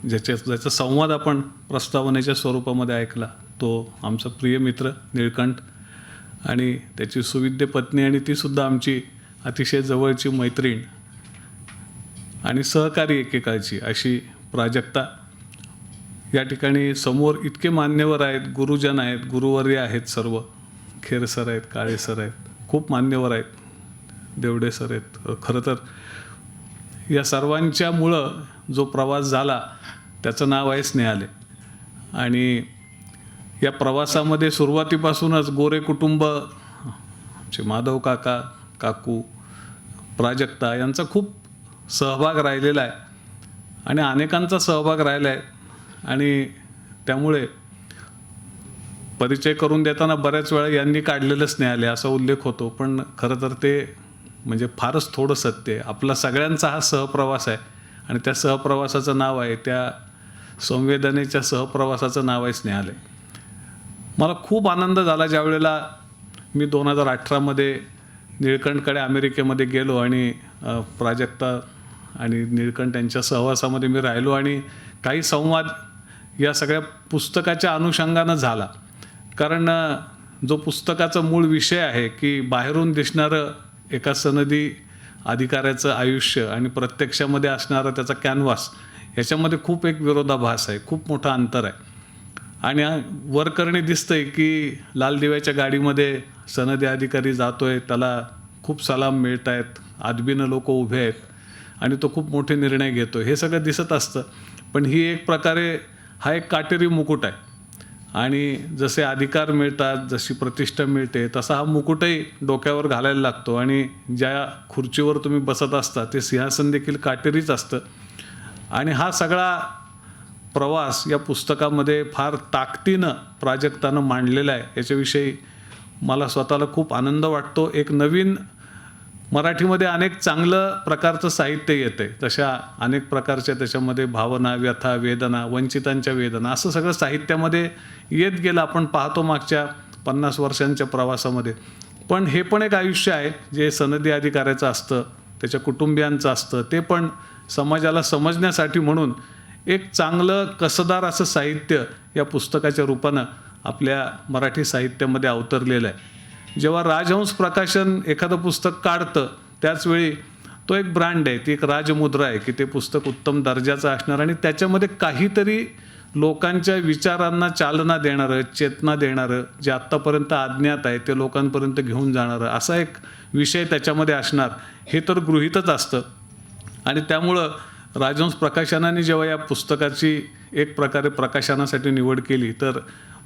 ज्याचा संवाद आपण प्रस्तावनेच्या स्वरूपामध्ये ऐकला तो आमचा प्रिय मित्र निळकंठ, आणि त्याची सुविद्य पत्नी आणि तीसुद्धा आमची अतिशय जवळची मैत्रीण आणि सहकारी एकेकाळची अशी प्राजक्ता. या ठिकाणी समोर इतके मान्यवर आहेत, गुरुजन आहेत, गुरुवर्य आहेत, सर्व खेर सर आहेत, काळे सर आहेत, खूप मान्यवर आहेत, देवडे सर आहेत. खरं तर या सर्वांच्यामुळं जो प्रवास झाला त्याचं नाव आहे स्नेहालय. आणि या प्रवासामध्ये सुरुवातीपासूनच गोरे कुटुंब, आमचे माधव काका, काकू, प्राजक्ता यांचा खूप सहभाग राहिलेला आहे. आणि अनेकांचा सहभाग राहिला आहे. आणि त्यामुळे परिचय करून देताना बऱ्याच वेळा यांनी काढलेलंच न्यायालय असा उल्लेख होतो, पण खरं तर ते म्हणजे फारच थोडं सत्य आहे. आपला सगळ्यांचा हा सहप्रवास आहे आणि त्या सहप्रवासाचं नाव आहे, त्या संवेदनेच्या सहप्रवासाचं नाव आहे स्नेहालय. मला खूप आनंद झाला ज्यावेळेला मी 2018मध्ये निळकंठकडे अमेरिकेमध्ये गेलो आणि प्राजक्ता आणि निळकंठ यांच्या सहवासामध्ये मी राहिलो आणि काही संवाद या सगळ्या पुस्तकाच्या अनुषंगानं झाला. कारण जो पुस्तकाचा मूळ विषय आहे की बाहेरून दिसणारं एका सनदी अधिकाऱ्याचं आयुष्य आणि प्रत्यक्षामध्ये असणारा त्याचा कॅनव्हास, याच्यामध्ये खूप एक विरोधाभास आहे, खूप मोठं अंतर आहे. आणि वरकरणी दिसतंय की लाल दिव्याच्या गाडीमध्ये सनदी अधिकारी जातोय, त्याला खूप सलाम मिळत आहेत, आदबीनं लोक उभे आहेत आणि तो खूप मोठे निर्णय घेतो, हे सगळं दिसत असतं. पण ही एक प्रकारे हा एक काटेरी मुकुट आहे आणि जसे अधिकार मिळतात, जशी प्रतिष्ठा मिळते, तसा हा मुकुटही डोक्यावर घालायला लागतो. आणि ज्या खुर्चीवर तुम्ही बसत असता ते सिंहासन देखील काटेरीच असतं. आणि हा सगळा प्रवास या पुस्तकामध्ये फार ताकदीनं प्राजक्तानं मांडलेला आहे. याच्याविषयी मला स्वतःला खूप आनंद वाटतो. एक नवीन मराठीमध्ये अनेक चांगलं प्रकारचं साहित्य येतं आहे, तशा अनेक प्रकारच्या त्याच्यामध्ये भावना, व्यथा, वेदना, वंचितांच्या वेदना, असं सगळं साहित्यामध्ये येत गेलं. आपण पाहतो मागच्या 50 वर्षांच्या प्रवासामध्ये. पण हे पण एक आयुष्य आहे जे सनदी अधिकाऱ्याचं असतं, त्याच्या कुटुंबियांचं असतं. ते पण समाजाला समजण्यासाठी म्हणून एक चांगलं कसदार असं साहित्य या पुस्तकाच्या रूपानं आपल्या मराठी साहित्यामध्ये अवतरलेलं आहे. जेव्हा राजहंस प्रकाशन एखादं पुस्तक काढतं त्याचवेळी तो एक ब्रँड आहे, ती एक राजमुद्रा आहे की ते पुस्तक उत्तम दर्जाचं असणार आणि त्याच्यामध्ये काहीतरी लोकांच्या विचारांना चालना देणारं, चेतना देणारं, जे आत्तापर्यंत अज्ञात आहे ते लोकांपर्यंत घेऊन जाणारं असा एक विषय त्याच्यामध्ये असणार, हे तर गृहीतच असतं. आणि त्यामुळं राजहंस प्रकाशनाने जेव्हा या पुस्तकाची एक प्रकारे प्रकाशनासाठी निवड केली तर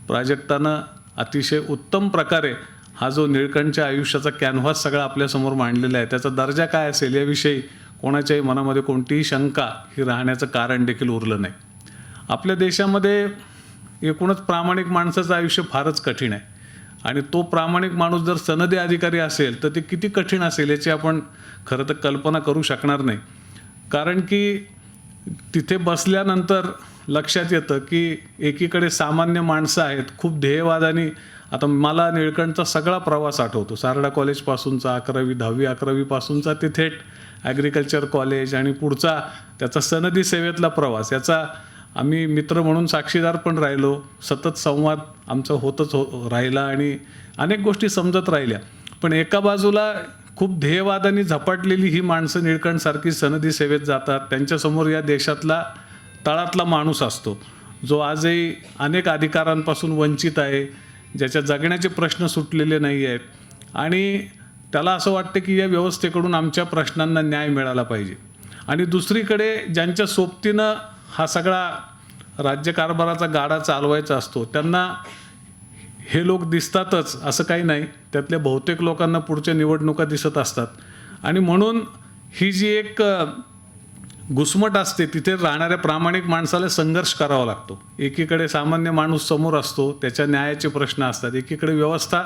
प्राजक्तानं अतिशय उत्तम प्रकारे हा जो निळकंठच्या आयुष्याचा कॅनव्हास सगळा आपल्यासमोर मांडलेला आहे, त्याचा दर्जा काय असेल याविषयी कोणाच्याही मनामध्ये कोणतीही शंका ही राहण्याचं कारण देखील उरलं नाही. आपल्या देशामध्ये एकूणच प्रामाणिक माणसाचं आयुष्य फारच कठीण आहे आणि तो प्रामाणिक माणूस जर सनदी अधिकारी असेल तर ते किती कठीण असेल याची आपण खरं तर कल्पना करू शकणार नाही. कारण की तिथे बसल्यानंतर लक्षात येतं की एकीकडे सामान्य माणसं आहेत, खूप ध्येयवादानी. आता मला निळकंठचा सगळा प्रवास आठवतो, सारडा कॉलेजपासूनचा 11वी 10वी 11वीपासूनचा ते थेट ॲग्रिकल्चर कॉलेज आणि पुढचा त्याचा सनदी सेवेतला प्रवास, याचा आम्ही मित्र म्हणून साक्षीदार पण राहिलो. सतत संवाद आमचा होतच राहिला आणि अनेक गोष्टी समजत राहिल्या. पण एका बाजूला खूप ध्येयवादानी झपाटलेली ही माणसं निळकंठसारखी सनदी सेवेत जातात. त्यांच्यासमोर या देशातला तळातला माणूस असतो जो आजही अनेक अधिकारांपासून वंचित आहे, ज्याच्या जगण्याचे प्रश्न सुटलेले नाही आहेत आणि त्याला असं वाटतं की या व्यवस्थेकडून आमच्या प्रश्नांना न्याय मिळाला पाहिजे. आणि दुसरीकडे ज्यांच्या सोबतीनं हा सगळा राज्यकारभाराचा गाडा चालवायचा असतो त्यांना हे लोक दिसतातच असं काही नाही, त्यातल्या बहुतेक लोकांना पुढच्या निवडणुका दिसत असतात. आणि म्हणून ही जी एक घुसमट असते तिथे राहणाऱ्या प्रामाणिक माणसाला संघर्ष करावा लागतो. एकीकडे सामान्य माणूस समोर असतो, त्याच्या न्यायाचे प्रश्न असतात, एकीकडे व्यवस्था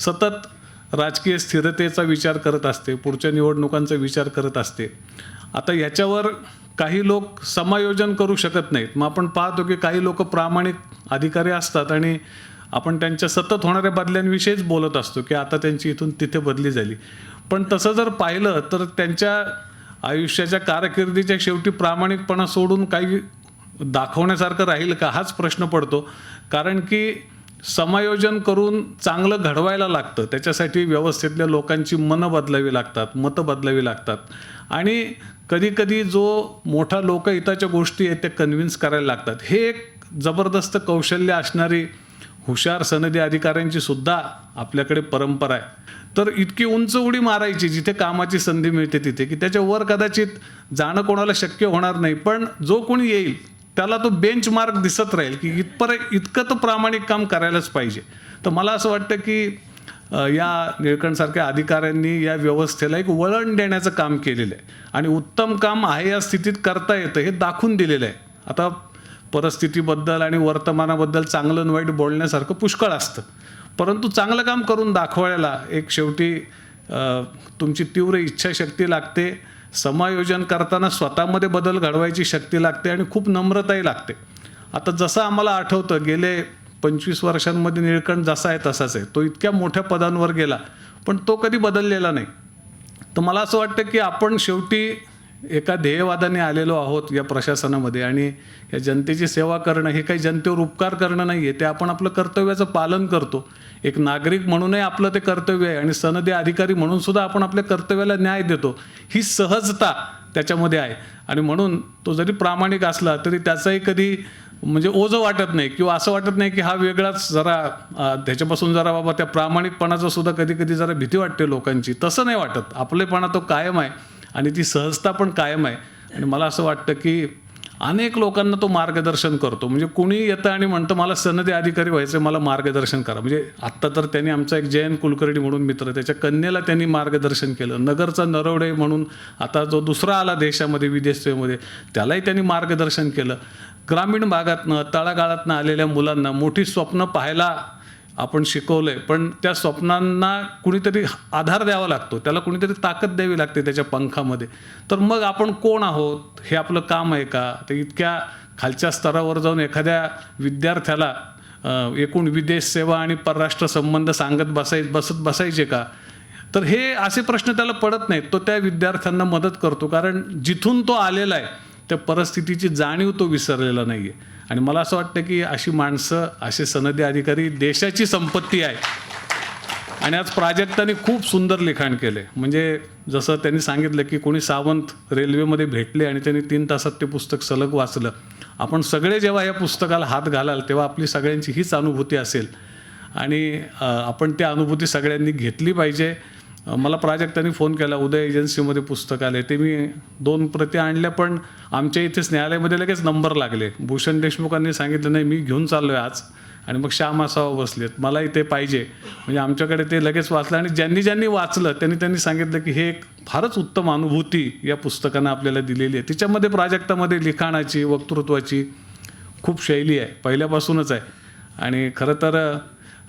सतत राजकीय स्थिरतेचा विचार करत असते, पुढच्या निवडणुकांचा विचार करत असते. आता ह्याच्यावर काही लोक समायोजन करू शकत नाहीत. मग आपण पाहतो की काही लोक प्रामाणिक अधिकारी असतात आणि आपण त्यांच्या सतत होणाऱ्या बदल्यांविषयीच बोलत असतो की आता त्यांची इथून तिथे बदली झाली. पण तसं जर पाहिलं तर त्यांच्या आयुष्याच्या कारकिर्दीच्या शेवटी प्रामाणिकपणा सोडून काही दाखवण्यासारखं राहील का हाच प्रश्न पडतो. कारण की समायोजन करून चांगलं घडवायला लागतं, त्याच्यासाठी व्यवस्थेतल्या लोकांची मनं बदलावी लागतात, मतं बदलावी लागतात आणि कधीकधी जो मोठा लोकहिताच्या गोष्टी आहेत त्या कन्व्हिन्स करायला लागतात. हे एक जबरदस्त कौशल्य असणारी हुशार सनदी अधिकाऱ्यांची सुद्धा आपल्याकडे परंपरा आहे. तर इतकी उंच उडी मारायची जिथे कामाची संधी मिळते तिथे की त्याच्या वर कदाचित जाणं कोणाला शक्य होणार नाही, पण जो कोणी येईल त्याला तो बेंचमार्क दिसत राहील की इतकं तर प्रामाणिक काम करायलाच पाहिजे. तर मला असं वाटतं की या निळकंठसारख्या अधिकाऱ्यांनी या व्यवस्थेला एक वळण देण्याचं काम केलेलं आहे आणि उत्तम काम आहे या स्थितीत करता येतं हे दाखवून दिलेलं आहे. आता परिस्थितीबद्दल आणि वर्तमानाबद्दल चांगलं आणि वाईट बोलण्यासारखं पुष्कळ असतं, परंतु चांगलं काम करून दाखवायला एक शेवटी तुमची तीव्र इच्छाशक्ती लागते, समायोजन करताना स्वतःमध्ये बदल घडवायची शक्ती लागते आणि खूप नम्रताही लागते. आता जसं आम्हाला आठवतं गेले 25 वर्षांमध्ये निळकंठ जसा आहे तसाच आहे. तो इतक्या मोठ्या पदांवर गेला पण तो कधी बदललेला नाही. तर मला असं वाटतं की आपण शेवटी एका ध्येयवादाने आलेलो आहोत या प्रशासनामध्ये आणि या जनतेची सेवा करणं हे काही जनतेवर उपकार करणं नाही आहे, ते आपण आपलं कर्तव्याचं पालन करतो. एक नागरिक म्हणूनही आपलं ते कर्तव्य आहे आणि सनदी अधिकारी म्हणून सुद्धा आपण आपल्या कर्तव्याला न्याय देतो. ही सहजता त्याच्यामध्ये आहे आणि म्हणून तो जरी प्रामाणिक असला तरी त्याचाही कधी म्हणजे ओझं वाटत नाही किंवा असं वाटत नाही की हा वेगळाच जरा त्याच्यापासून जरा बाबा त्या प्रामाणिकपणाचं सुद्धा कधी कधी जरा भीती वाटते लोकांची. तसं नाही वाटत, आपलेपणा तो कायम आहे आणि ती सहजता पण कायम आहे. आणि मला असं वाटतं की अनेक लोकांना तो मार्गदर्शन करतो. म्हणजे कुणी येतं आणि म्हणतं मला सनदी अधिकारी व्हायचं, मला मार्गदर्शन करा. म्हणजे आत्ता तर त्यांनी आमचा एक जयंत कुलकर्णी म्हणून मित्र, त्याच्या कन्येला त्यांनी मार्गदर्शन केलं. नगरचा नरवडे म्हणून आता जो दुसरा आला देशामध्ये विदेश सेवेमध्ये, त्यालाही त्यांनी मार्गदर्शन केलं. ग्रामीण भागातनं तळागाळातनं आलेल्या मुलांना मोठी स्वप्न पाहायला आपण शिकवलं आहे, पण त्या स्वप्नांना कुणीतरी आधार द्यावा लागतो, त्याला कुणीतरी ताकद द्यावी लागते त्याच्या पंखामध्ये. तर मग आपण कोण आहोत, हे आपलं काम आहे का? तर इतक्या खालच्या स्तरावर जाऊन एखाद्या विद्यार्थ्याला एकूण विदेश सेवा आणि परराष्ट्र संबंध सांगत बसायचे का? तर हे असे प्रश्न त्याला पडत नाहीत. तो त्या विद्यार्थ्यांना मदत करतो, कारण जिथून तो आलेला आहे त्या परिस्थितीची जाणीव तो विसरलेला नाही आहे. आणि मला असं वाटतं की अशी माणसं, असे सनदी अधिकारी देशाची संपत्ती आहे. आणि आज प्राजक्तांनी खूप सुंदर लिखाण केले. म्हणजे जसं त्यांनी सांगितलं की कोणी सावंत रेल्वेमध्ये भेटले आणि त्यांनी 3 तासात ते पुस्तक सलग वाचलं. आपण सगळे जेव्हा या पुस्तकाला हात घालाल तेव्हा आपली सगळ्यांची हीच अनुभूती असेल आणि आपण त्या अनुभूती सगळ्यांनी घेतली पाहिजे. मला प्राजक्तांनी फोन केला, उदय एजन्सीमध्ये पुस्तक आले, ते मी 2 प्रती आणल्या, पण आमच्या इथेच न्यायालयामध्ये लगेच नंबर लागले. भूषण देशमुखांनी सांगितलं नाही मी घेऊन चाललो आहे आज, आणि मग श्याम असावं बसलेत, मलाही ते पाहिजे. म्हणजे आमच्याकडे ते लगेच वाचलं आणि ज्यांनी वाचलं त्यांनी सांगितलं की हे एक फारच उत्तम अनुभूती या पुस्तकानं आपल्याला दिलेली आहे. तिच्यामध्ये प्राजक्तामध्ये लिखाणाची, वक्तृत्वाची खूप शैली आहे, पहिल्यापासूनच आहे. आणि खरं तर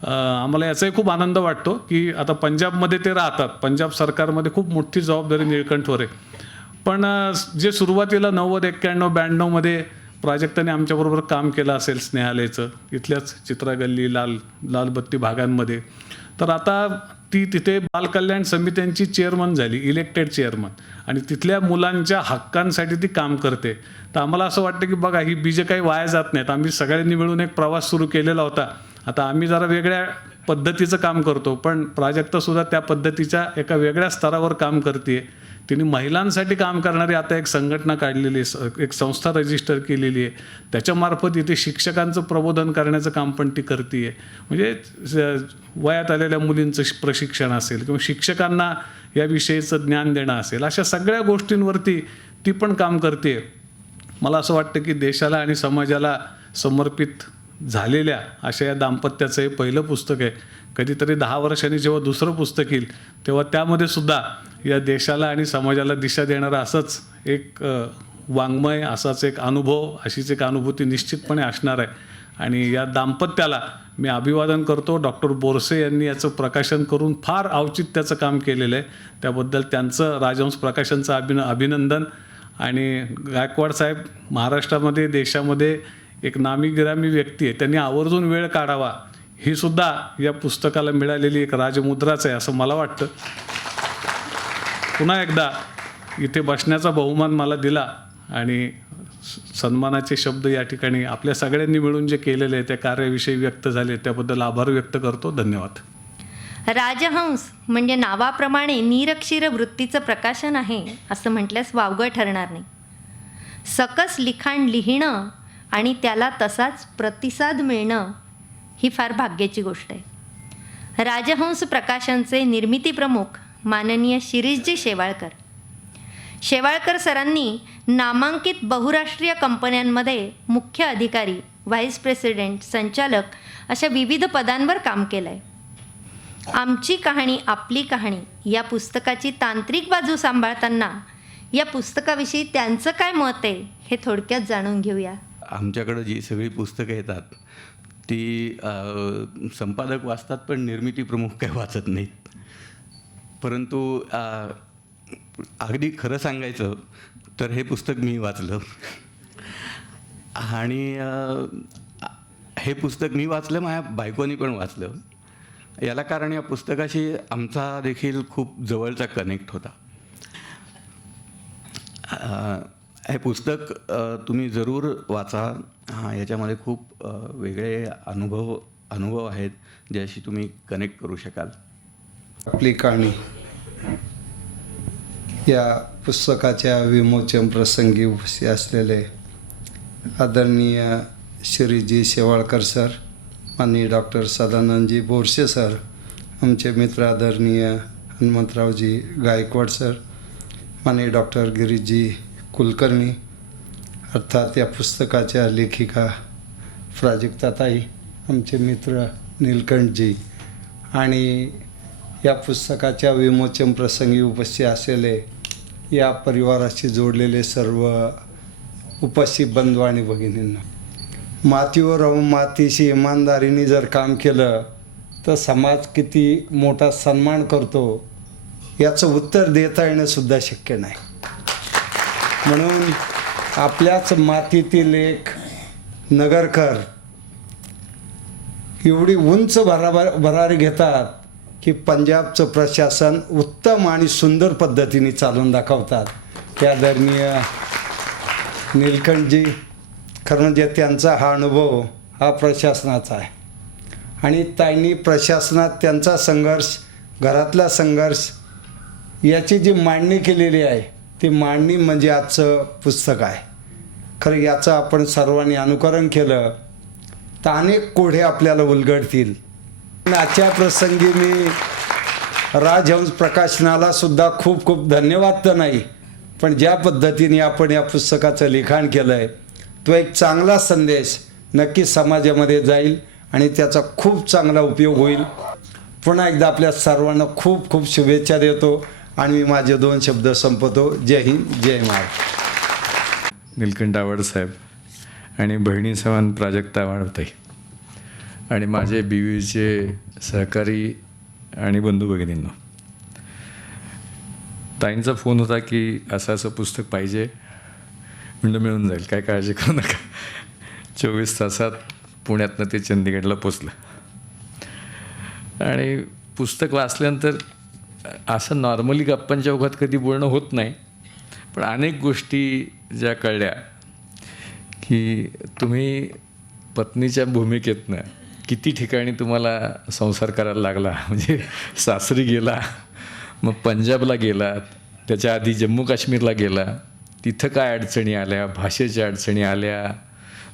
आम्हाला याचाही खूप आनंद वाटतो की आता पंजाबमध्ये ते राहतात, पंजाब सरकारमध्ये खूप मोठी जबाबदारी निळकंठवर आहे. पण जे सुरुवातीला 90, 91, 92मध्ये प्राजक्ताने आमच्याबरोबर काम केलं असेल स्नेहालयचं, इथल्याच चित्रागल्ली, लालबत्ती भागांमध्ये, तर आता ती तिथे बालकल्याण समित्यांची चेअरमन झाली, इलेक्टेड चेअरमन, आणि तिथल्या मुलांच्या हक्कांसाठी ती काम करते. तर आम्हाला असं वाटतं की बघा, ही बीजं काही वाया जात नाहीत. आम्ही सगळ्यांनी मिळून एक प्रवास सुरू केलेला होता. आता आम्ही जरा वेगळ्या पद्धतीचं काम करतो, पण प्राजक्तासुद्धा त्या पद्धतीच्या एका वेगळ्या स्तरावर काम करते. तिने महिलांसाठी काम करणारी आता एक संघटना काढलेली आहे, एक संस्था रजिस्टर केलेली आहे. त्याच्यामार्फत इथे शिक्षकांचं प्रबोधन करण्याचं काम पण ती करते आहे. म्हणजे वयात आलेल्या मुलींचं प्रशिक्षण असेल किंवा शिक्षकांना याविषयीचं ज्ञान देणं असेल, अशा सगळ्या गोष्टींवरती ती पण काम करते. मला असं वाटतं की देशाला आणि समाजाला समर्पित झालेल्या अशा या दाम्पत्याचं हे पहिलं पुस्तक आहे. कधीतरी 10 वर्षांनी जेव्हा दुसरं पुस्तक येईल तेव्हा त्यामध्ये सुद्धा या देशाला आणि समाजाला दिशा देणारं असंच एक वाङ्मय, असाच एक अनुभव, अशीच एक अनुभूती निश्चितपणे असणार आहे. आणि या दाम्पत्याला मी अभिवादन करतो. डॉक्टर बोरसे यांनी याचं प्रकाशन करून फार औचित्याचं काम केलेलं आहे, त्याबद्दल त्यांचं राजहंस प्रकाशनचं अभिनंदन. आणि गायकवाड साहेब महाराष्ट्रामध्ये, देशामध्ये एक नामीगिरामी व्यक्ती आहे, त्यांनी आवर्जून वेळ काढावा. ही सुद्धा या पुस्तकाला मिळालेली एक राजमुद्राच आहे असं मला वाटतं. पुन्हा एकदा इथे बसण्याचा बहुमान मला दिला आणि सन्मानाचे शब्द या ठिकाणी आपल्या सगळ्यांनी मिळून जे केलेले आहे त्या कार्याविषयी व्यक्त झाले, त्याबद्दल आभार व्यक्त करतो. धन्यवाद. राजहंस म्हणजे नावाप्रमाणे निरक्षीर वृत्तीचं प्रकाशन आहे असं म्हटल्यास वावगं ठरणार नाही. सकस लिखाण लिहिणं आणि त्याला तसाच प्रतिसाद मिळणं ही फार भाग्याची गोष्ट आहे. राजहंस प्रकाशनचे निर्मिती प्रमुख माननीय शिरीषजी शेवाळकर सरांनी नामांकित बहुराष्ट्रीय कंपन्यांमध्ये मुख्य अधिकारी, व्हाईस प्रेसिडेंट, संचालक अशा विविध पदांवर काम केलं आहे. आमची कहाणी आपली कहाणी या पुस्तकाची तांत्रिक बाजू सांभाळताना या पुस्तकाविषयी त्यांचं काय मत आहे हे थोडक्यात जाणून घेऊया. आमच्याकडं जी सगळी पुस्तकं येतात ती संपादक वाचतात, पण निर्मिती प्रमुख काही वाचत नाहीत. परंतु अगदी खरं सांगायचं तर हे पुस्तक मी वाचलं आणि हे पुस्तक मी वाचलं, माझ्या बायकोनी पण वाचलं. याला कारण या पुस्तकाशी आमचा देखील खूप जवळचा कनेक्ट होता. हे पुस्तक तुम्ही जरूर वाचा. याच्यामध्ये खूप वेगळे अनुभव आहेत ज्याशी तुम्ही कनेक्ट करू शकाल. आपली कहाणी या पुस्तकाच्या विमोचन प्रसंगी उपस्थित असलेले आदरणीय श्री जी शेवाळकर सर, माननीय डॉक्टर सदानंदजी बोरसे सर, आमचे मित्र आदरणीय हनुमंतरावजी गायकवाड सर, माननीय डॉक्टर गिरीशजी कुलकर्णी, अर्थात या पुस्तकाच्या लेखिका प्राजक्ताताई, आमचे मित्र नीलकंठजी आणि या पुस्तकाच्या विमोचन प्रसंगी उपस्थित असलेले या परिवाराशी जोडलेले सर्व उपस्थित बंधू आणि भगिनींना, मातीवर राहून मातीशी इमानदारीने जर काम केलं तर समाज किती मोठा सन्मान करतो याचं उत्तर देता येणंसुद्धा शक्य नाही. म्हणून आपल्याच मातीतील एक नगरकर एवढी उंच भरारी घेतात की पंजाबचं प्रशासन उत्तम आणि सुंदर पद्धतीने चालवून दाखवतात. ते आदरणीय नीलकंठजी, खरं म्हणजे त्यांचा हा अनुभव हा प्रशासनाचा आहे आणि त्यांनी प्रशासनात त्यांचा संघर्ष, घरातला संघर्ष याची जी मांडणी केलेली आहे ती मांडणी म्हणजे आजचं पुस्तक आहे. खरं याचं आपण सर्वांनी अनुकरण केलं तर अनेक कोढे आपल्याला उलगडतील. आजच्या प्रसंगी मी राजहंस प्रकाशनाला सुद्धा खूप खूप धन्यवाद तर नाही, पण ज्या पद्धतीने आपण या पुस्तकाचं लिखाण केलं आहे तो एक चांगला संदेश नक्की समाजामध्ये जाईल आणि त्याचा खूप चांगला उपयोग होईल. पुन्हा एकदा आपल्या सर्वांना खूप खूप शुभेच्छा देतो आणि मी माझे 2 शब्द संपवतो. जय हिंद, जय महाराष्ट्र. नीलकंठ आवड साहेब आणि बहिणी समान प्राजक्ता वाढवताई आणि माझे बीवीचे सहकारी आणि बंधू भगिनींनो, ताईंचा फोन होता की असं पुस्तक पाहिजे. म्हणलं मिळून जाईल, काय काळजी करू नका. 24 तासात पुण्यातनं ते चंदीगडला पोचलं आणि पुस्तक वाचल्यानंतर असं नॉर्मली गप्पांच्या ओघात कधी बोलणं होत नाही, पण अनेक गोष्टी ज्या कळल्या की तुम्ही पत्नीच्या भूमिकेतनं किती ठिकाणी तुम्हाला संसार करायला लागला. म्हणजे सासरी गेला, मग पंजाबला गेलात, त्याच्या आधी जम्मू काश्मीरला गेला, तिथं काय अडचणी आल्या, भाषेच्या अडचणी आल्या,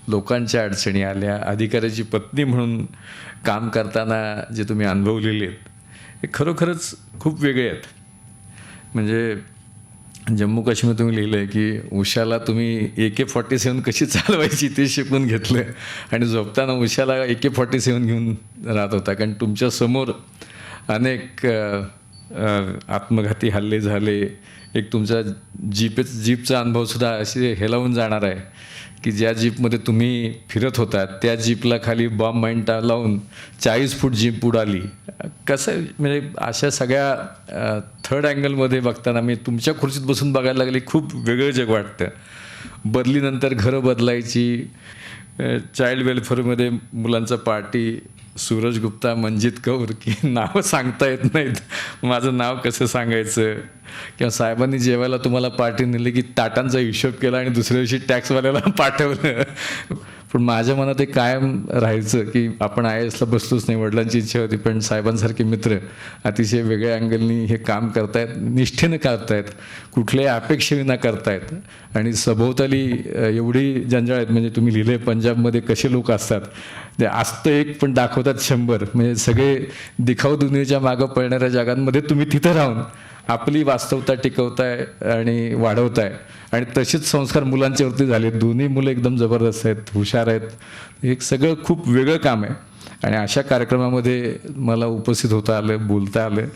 लोकांच्या अडचणी आल्या, अधिकाऱ्याची पत्नी म्हणून काम करताना जे तुम्ही अनुभवलेले आहेत हे खरोखरच खूप वेगळे आहेत. म्हणजे जम्मू काश्मीर तुम्ही लिहिलं आहे की उषाला तुम्ही AK-47 कशी चालवायची ते शिकून घेतलं आणि झोपताना उषाला AK-47 घेऊन राहत होता, कारण तुमच्यासमोर अनेक आत्मघाती हल्ले झाले. एक तुमचा जीपचा अनुभवसुद्धा असे हेलावून जाणार आहे की ज्या जीपमध्ये तुम्ही फिरत होता त्या जीपला खाली बॉम्ब माइंटा लावून 40 फूट जीप उडाली. कसं म्हणजे अशा सगळ्या थर्ड अँगलमध्ये बघताना मी तुमच्या खुर्चीत बसून बघायला लागले, खूप वेगळं जग वाटतं. बदलीनंतर घरं बदलायची, चाइल्ड वेलफेअरमध्ये मुलांचा पार्टी, सूरज गुप्ता, मंजित कौर की नावं सांगता येत नाहीत, माझं नाव कसं सांगायचं. किंवा साहेबांनी जेवायला तुम्हाला पार्टी नेली की ताटांचा हिशोब केला आणि दुसऱ्या दिवशी टॅक्सवाल्याला पाठवलं. पण माझ्या मनात एक कायम राहायचं की आपण IASला बसलोच नाही. वडिलांची इच्छा होती, पण साहेबांसारखे मित्र अतिशय वेगळ्या अँगलनी हे काम करतायत, निष्ठेनं करतायत, कुठल्याही अपेक्षेविना करतायत आणि सभोवताली एवढी जंजाळ आहेत. म्हणजे तुम्ही लिहिले पंजाबमध्ये कसे लोक असतात, ते असतं एक पण दाखवतात 100. म्हणजे सगळे दिखाऊ दुनियेच्या मागं पळणाऱ्या जगांमध्ये तुम्ही तिथं राहून आपली वास्तवता टिकवताय आणि वाढवताय आणि तसेच संस्कार मुलांच्यावरती झाले. दोन्ही मुलं एकदम जबरदस्त आहेत, हुशार आहेत. एक सगळं खूप वेगळं काम आहे आणि अशा कार्यक्रमामध्ये मला उपस्थित होता आलं, बोलता आलं,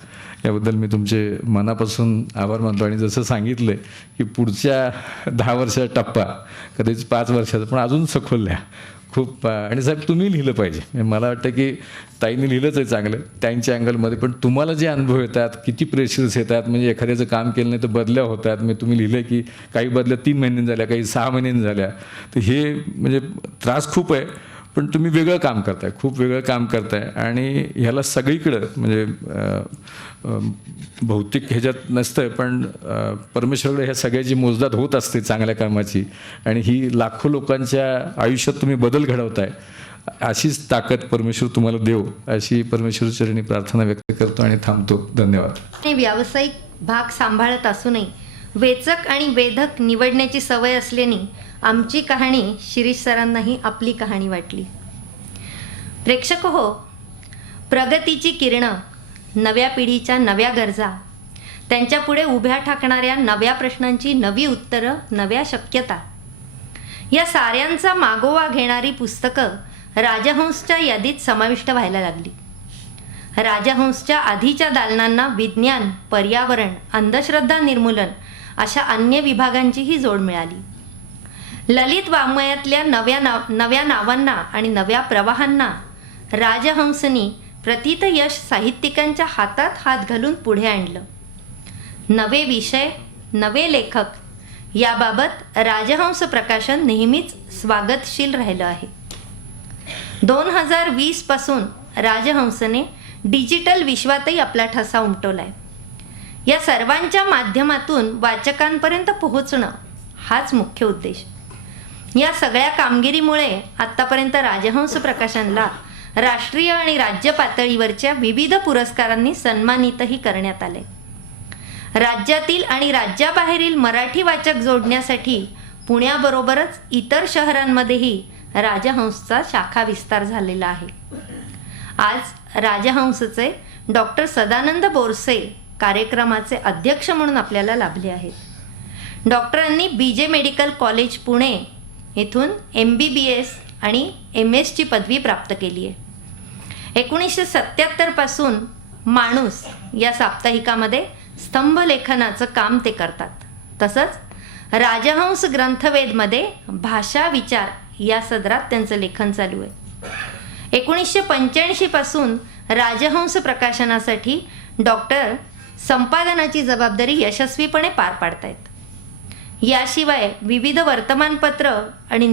याबद्दल मी तुमचे मनापासून आभार मानतो. आणि जसं सांगितलं की पुढच्या 10 वर्षाचा टप्पा कदाचित 5 वर्षाचा पण अजून सखोल लिहा खूप. आणि साहेब तुम्ही लिहिलं पाहिजे. मला वाटतं की ताईंनी लिहिलंच आहे चांगलं त्यांच्या अँगलमध्ये, पण तुम्हाला जे अनुभव येतात, किती प्रेशर्स येतात, म्हणजे एखाद्याचं काम केलं नाही तर बदल्या होतात. मी तुम्ही लिहिलं की काही बदल्या 3 महिन्यांनी झाल्या, काही 6 महिन्यांनी झाल्या. तर हे म्हणजे त्रास खूप आहे, पण तुम्ही वेगळं काम करताय, खूप वेगळं काम करताय. आणि ह्याला सगळीकडं म्हणजे भौतिक ह्याच्यात नसतं, पण परमेश्वराकडे ह्या सगळ्याची मोजदाद होत असते चांगल्या कामाची. आणि ही लाखो लोकांच्या आयुष्यात तुम्ही बदल घडवताय. अशीच ताकद परमेश्वर तुम्हाला देव, अशी परमेश्वरचरणी प्रार्थना व्यक्त करतो आणि थांबतो. धन्यवाद. आणि व्यावसायिक भाग सांभाळत असूनही वेचक आणि वेधक निवडण्याची सवय असल्याने आमची कहाणी शिरीष सरांनाही आपली कहाणी वाटली. प्रेक्षक हो, प्रगतीची किरणं, नव्या पिढीच्या नव्या गरजा, त्यांच्यापुढे उभ्या ठाकणाऱ्या नव्या प्रश्नांची नवी उत्तरं, नव्या शक्यता, या साऱ्यांचा मागोवा घेणारी पुस्तकं राजहंसच्या यादीत समाविष्ट व्हायला लागली. राजहंसच्या आधीच्या दालनांना विज्ञान, पर्यावरण, अंधश्रद्धा निर्मूलन अशा अन्य विभागांचीही जोड मिळाली. ललित वाङ्मयातल्या नव्या नावांना आणि नव्या प्रवाहांना राजहंसनी प्रथित यश साहित्यिकांच्या हातात हात घालून पुढे आणलं. नवे विषय, नवे लेखक याबाबत राजहंस प्रकाशन नेहमीच स्वागतशील राहिलं आहे. 2020 पासून राजहंसने डिजिटल विश्वातही आपला ठसा उमटवलाय. या सर्वांच्या माध्यमातून वाचकांपर्यंत पोहोचणं हाच मुख्य उद्देश. या सगळ्या कामगिरीमुळे आत्तापर्यंत राजहंस प्रकाशनला राष्ट्रीय आणि राज्य पातळीवरच्या विविध पुरस्कारांनी सन्मानितही करण्यात आले. राज्यातील आणि राज्याबाहेरील मराठी वाचक जोडण्यासाठी पुण्याबरोबरच इतर शहरांमध्येही राजहंसचा शाखा विस्तार झालेला आहे. आज राजहंसचे डॉक्टर सदानंद बोरसे कार्यक्रमाचे अध्यक्ष म्हणून आपल्याला लाभले आहेत. डॉक्टरांनी BJ मेडिकल कॉलेज पुणे येथून MBBS आणि MS ची पदवी प्राप्त केली आहे. 1977 पासून माणूस या साप्ताहिकामध्ये स्तंभलेखनाचं काम ते करतात. तसंच राजहंस ग्रंथवेदमध्ये भाषा विचार या सदरात त्यांचं लेखन चालू आहे. 1985 पासून राजहंस प्रकाशनासाठी डॉक्टर संपादनाची जबाबदारी यशस्वीपणे पार पाडतायत. याशिवाय विविध वर्तमानपत्र आणि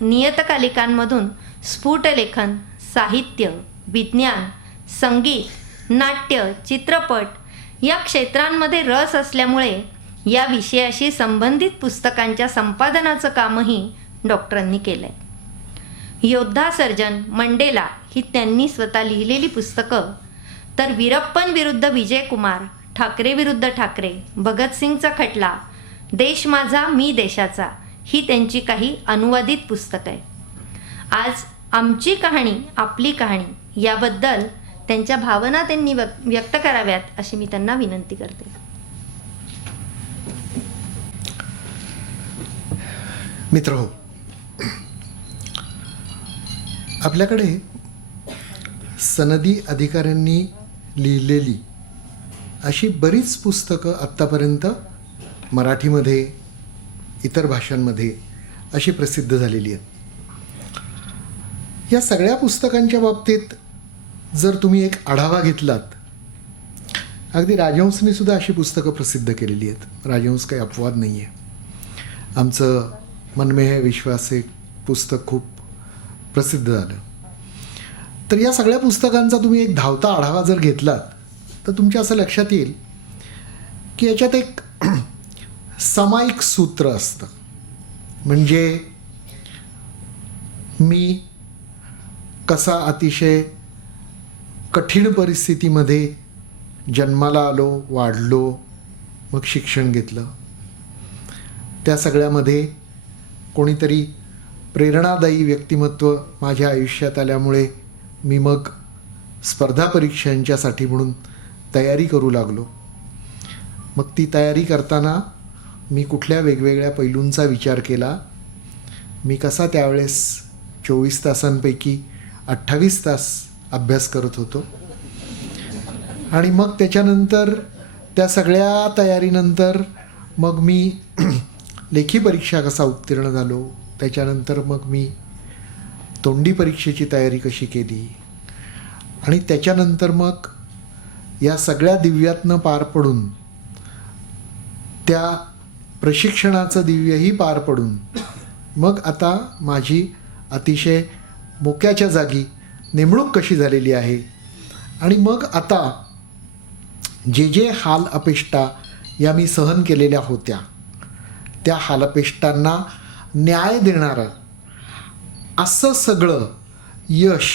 नियतकालिकांमधून स्फुटलेखन, साहित्य, विज्ञान, संगीत, नाट्य, चित्रपट या क्षेत्रांमध्ये रस असल्यामुळे या विषयाशी संबंधित पुस्तकांच्या संपादनाचं कामही डॉक्टरांनी केलं आहे. योद्धा सर्जन, मंडेला ही त्यांनी स्वतः लिहिलेली पुस्तकं, तर वीरप्पन विरुद्ध विजयकुमार, ठाकरे विरुद्ध ठाकरे, भगतसिंगचा खटला, देश माझा मी देशाचा ही त्यांची काही अनुवादित पुस्तकं आहे. आज आमची कहाणी आपली कहाणी याबद्दल त्यांच्या भावना त्यांनी व्यक्त कराव्यात अशी मी त्यांना विनंती करते. मित्रहो, आपल्याकडे सनदी अधिकाऱ्यांनी लिहिलेली अशी बरीच पुस्तकं आत्तापर्यंत मराठीमध्ये, इतर भाषांमध्ये अशी प्रसिद्ध झालेली आहेत. या सगळ्या पुस्तकांच्या बाबतीत जर तुम्ही एक आढावा घेतलात, अगदी राजहंसने सुद्धा अशी पुस्तकं प्रसिद्ध केलेली आहेत. राजहंस काही अपवाद नाही आहे. आमचं मनमे है विश्वास एक पुस्तक खूप प्रसिद्ध झालं. तर या सगळ्या पुस्तकांचा तुम्ही एक धावता आढावा जर घेतलात तर तुमच्या असं लक्षात येईल की याच्यात एक सामायिक सूत्र असतं. म्हणजे मी कसा अतिशय कठीण परिस्थितीमध्ये जन्माला आलो, वाढलो, मग शिक्षण घेतलं. त्या सगळ्यामध्ये कोणीतरी प्रेरणादायी व्यक्तिमत्व माझ्या आयुष्यात आल्यामुळे मी मग स्पर्धा परीक्षांच्यासाठी म्हणून तयारी करू लागलो. मग ती तयारी करताना मी कुठल्या वेगवेगळ्या पैलूंचा विचार केला, मी कसा त्यावेळेस 24 तासांपैकी 28 तास अभ्यास करत होतो, आणि मग त्याच्यानंतर त्या सगळ्या तयारीनंतर मग मी लेखी परीक्षा कसा उत्तीर्ण झालो, त्याच्यानंतर मग मी तोंडी परीक्षेची तयारी कशी केली, आणि त्याच्यानंतर मग या सगळ्या दिव्यातनं पार पडून, त्या प्रशिक्षणाचं दिव्यही पार पडून, मग आता माझी अतिशय मोक्याच्या जागी नेमणूक कशी झालेली आहे, आणि मग आता जे जे हाल अपेष्टा या मी सहन केलेल्या होत्या, त्या हालअपेष्टांना न्याय देणारं असं सगळं यश,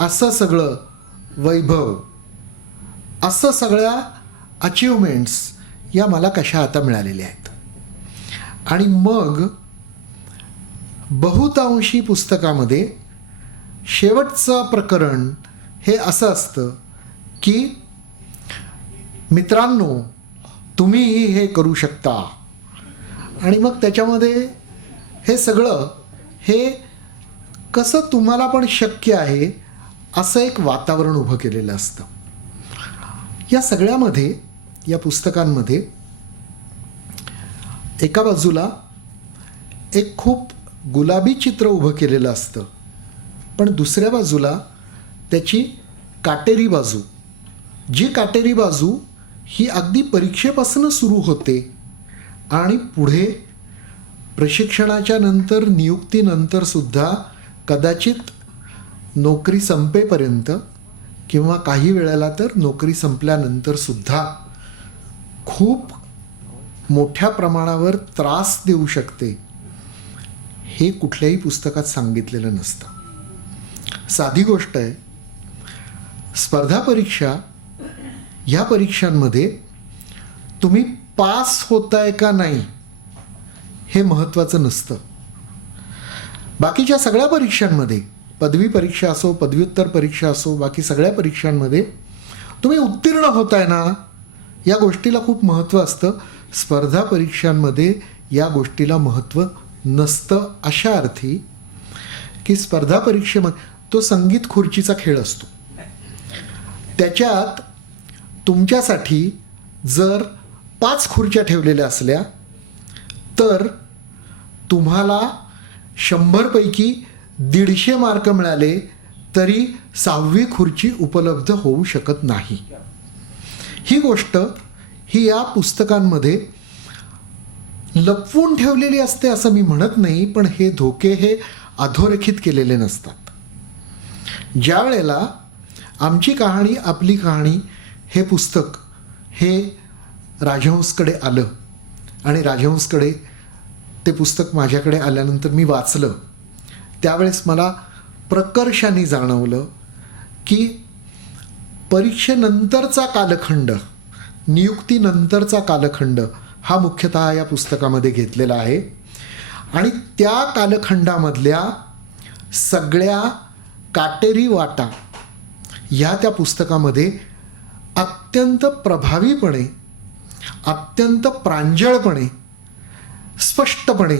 असं सगळं वैभव, असं सगळ्या अचिव्हमेंट्स या मला कशा आता मिळालेल्या आहेत. आणि मग बहुतांशी पुस्तकामध्ये शेवटचं प्रकरण हे असं असतं की मित्रांनो तुम्हीही हे करू शकता, आणि मग त्याच्यामध्ये हे सगळं हे कसं तुम्हाला पण शक्य आहे असं एक वातावरण उभं केलेलं असतं. या सगळ्यामध्ये, या पुस्तकांमध्ये एका बाजूला एक खूप गुलाबी चित्र उभं केलेलं असतं, पण दुसऱ्या बाजूला त्याची काटेरी बाजू, जी काटेरी बाजू ही अगदी परीक्षेपासून सुरू होते आणि पुढे प्रशिक्षणाच्या नंतर, नियुक्तीनंतर सुद्धा कदाचित नोकरी संपेपर्यंत किंवा काही वेळेला तर नोकरी संपल्यानंतर सुद्धा खूप मोठ्या प्रमाणावर त्रास देऊ शकते, हे कुठल्याही पुस्तकात सांगितलेलं नसतं. साधी गोष्ट आहे, स्पर्धा परीक्षा ह्या परीक्षांमध्ये तुम्ही पास होताय का नाही हे महत्त्वाचं नसतं. बाकीच्या सगळ्या परीक्षांमध्ये, पदवी परीक्षा असो, पदव्युत्तर परीक्षा असो, बाकी सगळ्या परीक्षांमध्ये तुम्ही उत्तीर्ण होताय ना, या गोष्टीला खूप महत्त्व असतं. स्पर्धा परीक्षांमध्ये या गोष्टीला महत्त्व नसतं, अशा अर्थी की स्पर्धा परीक्षेमध्ये तो संगीत खुर्चीचा खेळ असतो. त्याच्यात तुमच्यासाठी जर 5 खुर्च्या ठेवलेल्या असल्या तर तुम्हाला 100 पैकी 150 मार्क मिळाले तरी 6वी खुर्ची उपलब्ध होऊ शकत नाही. ही गोष्ट ही या पुस्तकांमध्ये लपवून ठेवलेली असते असं मी म्हणत नाही, पण हे धोके हे अधोरेखित केलेले नसतात. ज्या वेळेला आमची कहाणी आपली कहाणी हे पुस्तक हे राजहंसकडे आलं आणि राजहंसकडे ते पुस्तक माझ्याकडे आल्यानंतर मी वाचलं, त्यावेळेस मला प्रकर्षाने जाणवलं की परीक्षेनंतरचा कालखंड, नियुक्तीनंतरचा कालखंड हा मुख्यतः या पुस्तकामध्ये घेतलेला आहे, आणि त्या कालखंडामधल्या सगळ्या काटेरी वाटा ह्या त्या पुस्तकामध्ये अत्यंत प्रभावीपणे, अत्यंत प्रांजळपणे, स्पष्टपणे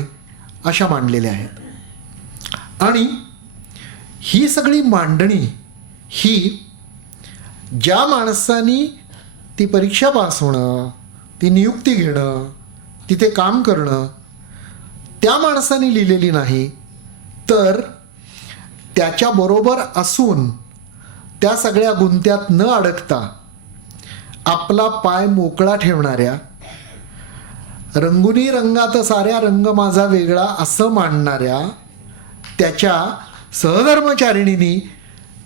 अशा मांडलेल्या आहेत. आणि ही सगळी मांडणी ही ज्या माणसांनी ती परीक्षा पास होणं, ती नियुक्ती घेणं, तिथे काम करणं, त्या माणसाने लिहिलेली नाही, तर त्याच्याबरोबर असून त्या सगळ्या गुंत्यात न अडकता आपला पाय मोकळा ठेवणाऱ्या, रंगुनी रंगात साऱ्या रंग माझा वेगळा असं मांडणाऱ्या त्याच्या सहधर्मचारिणींनी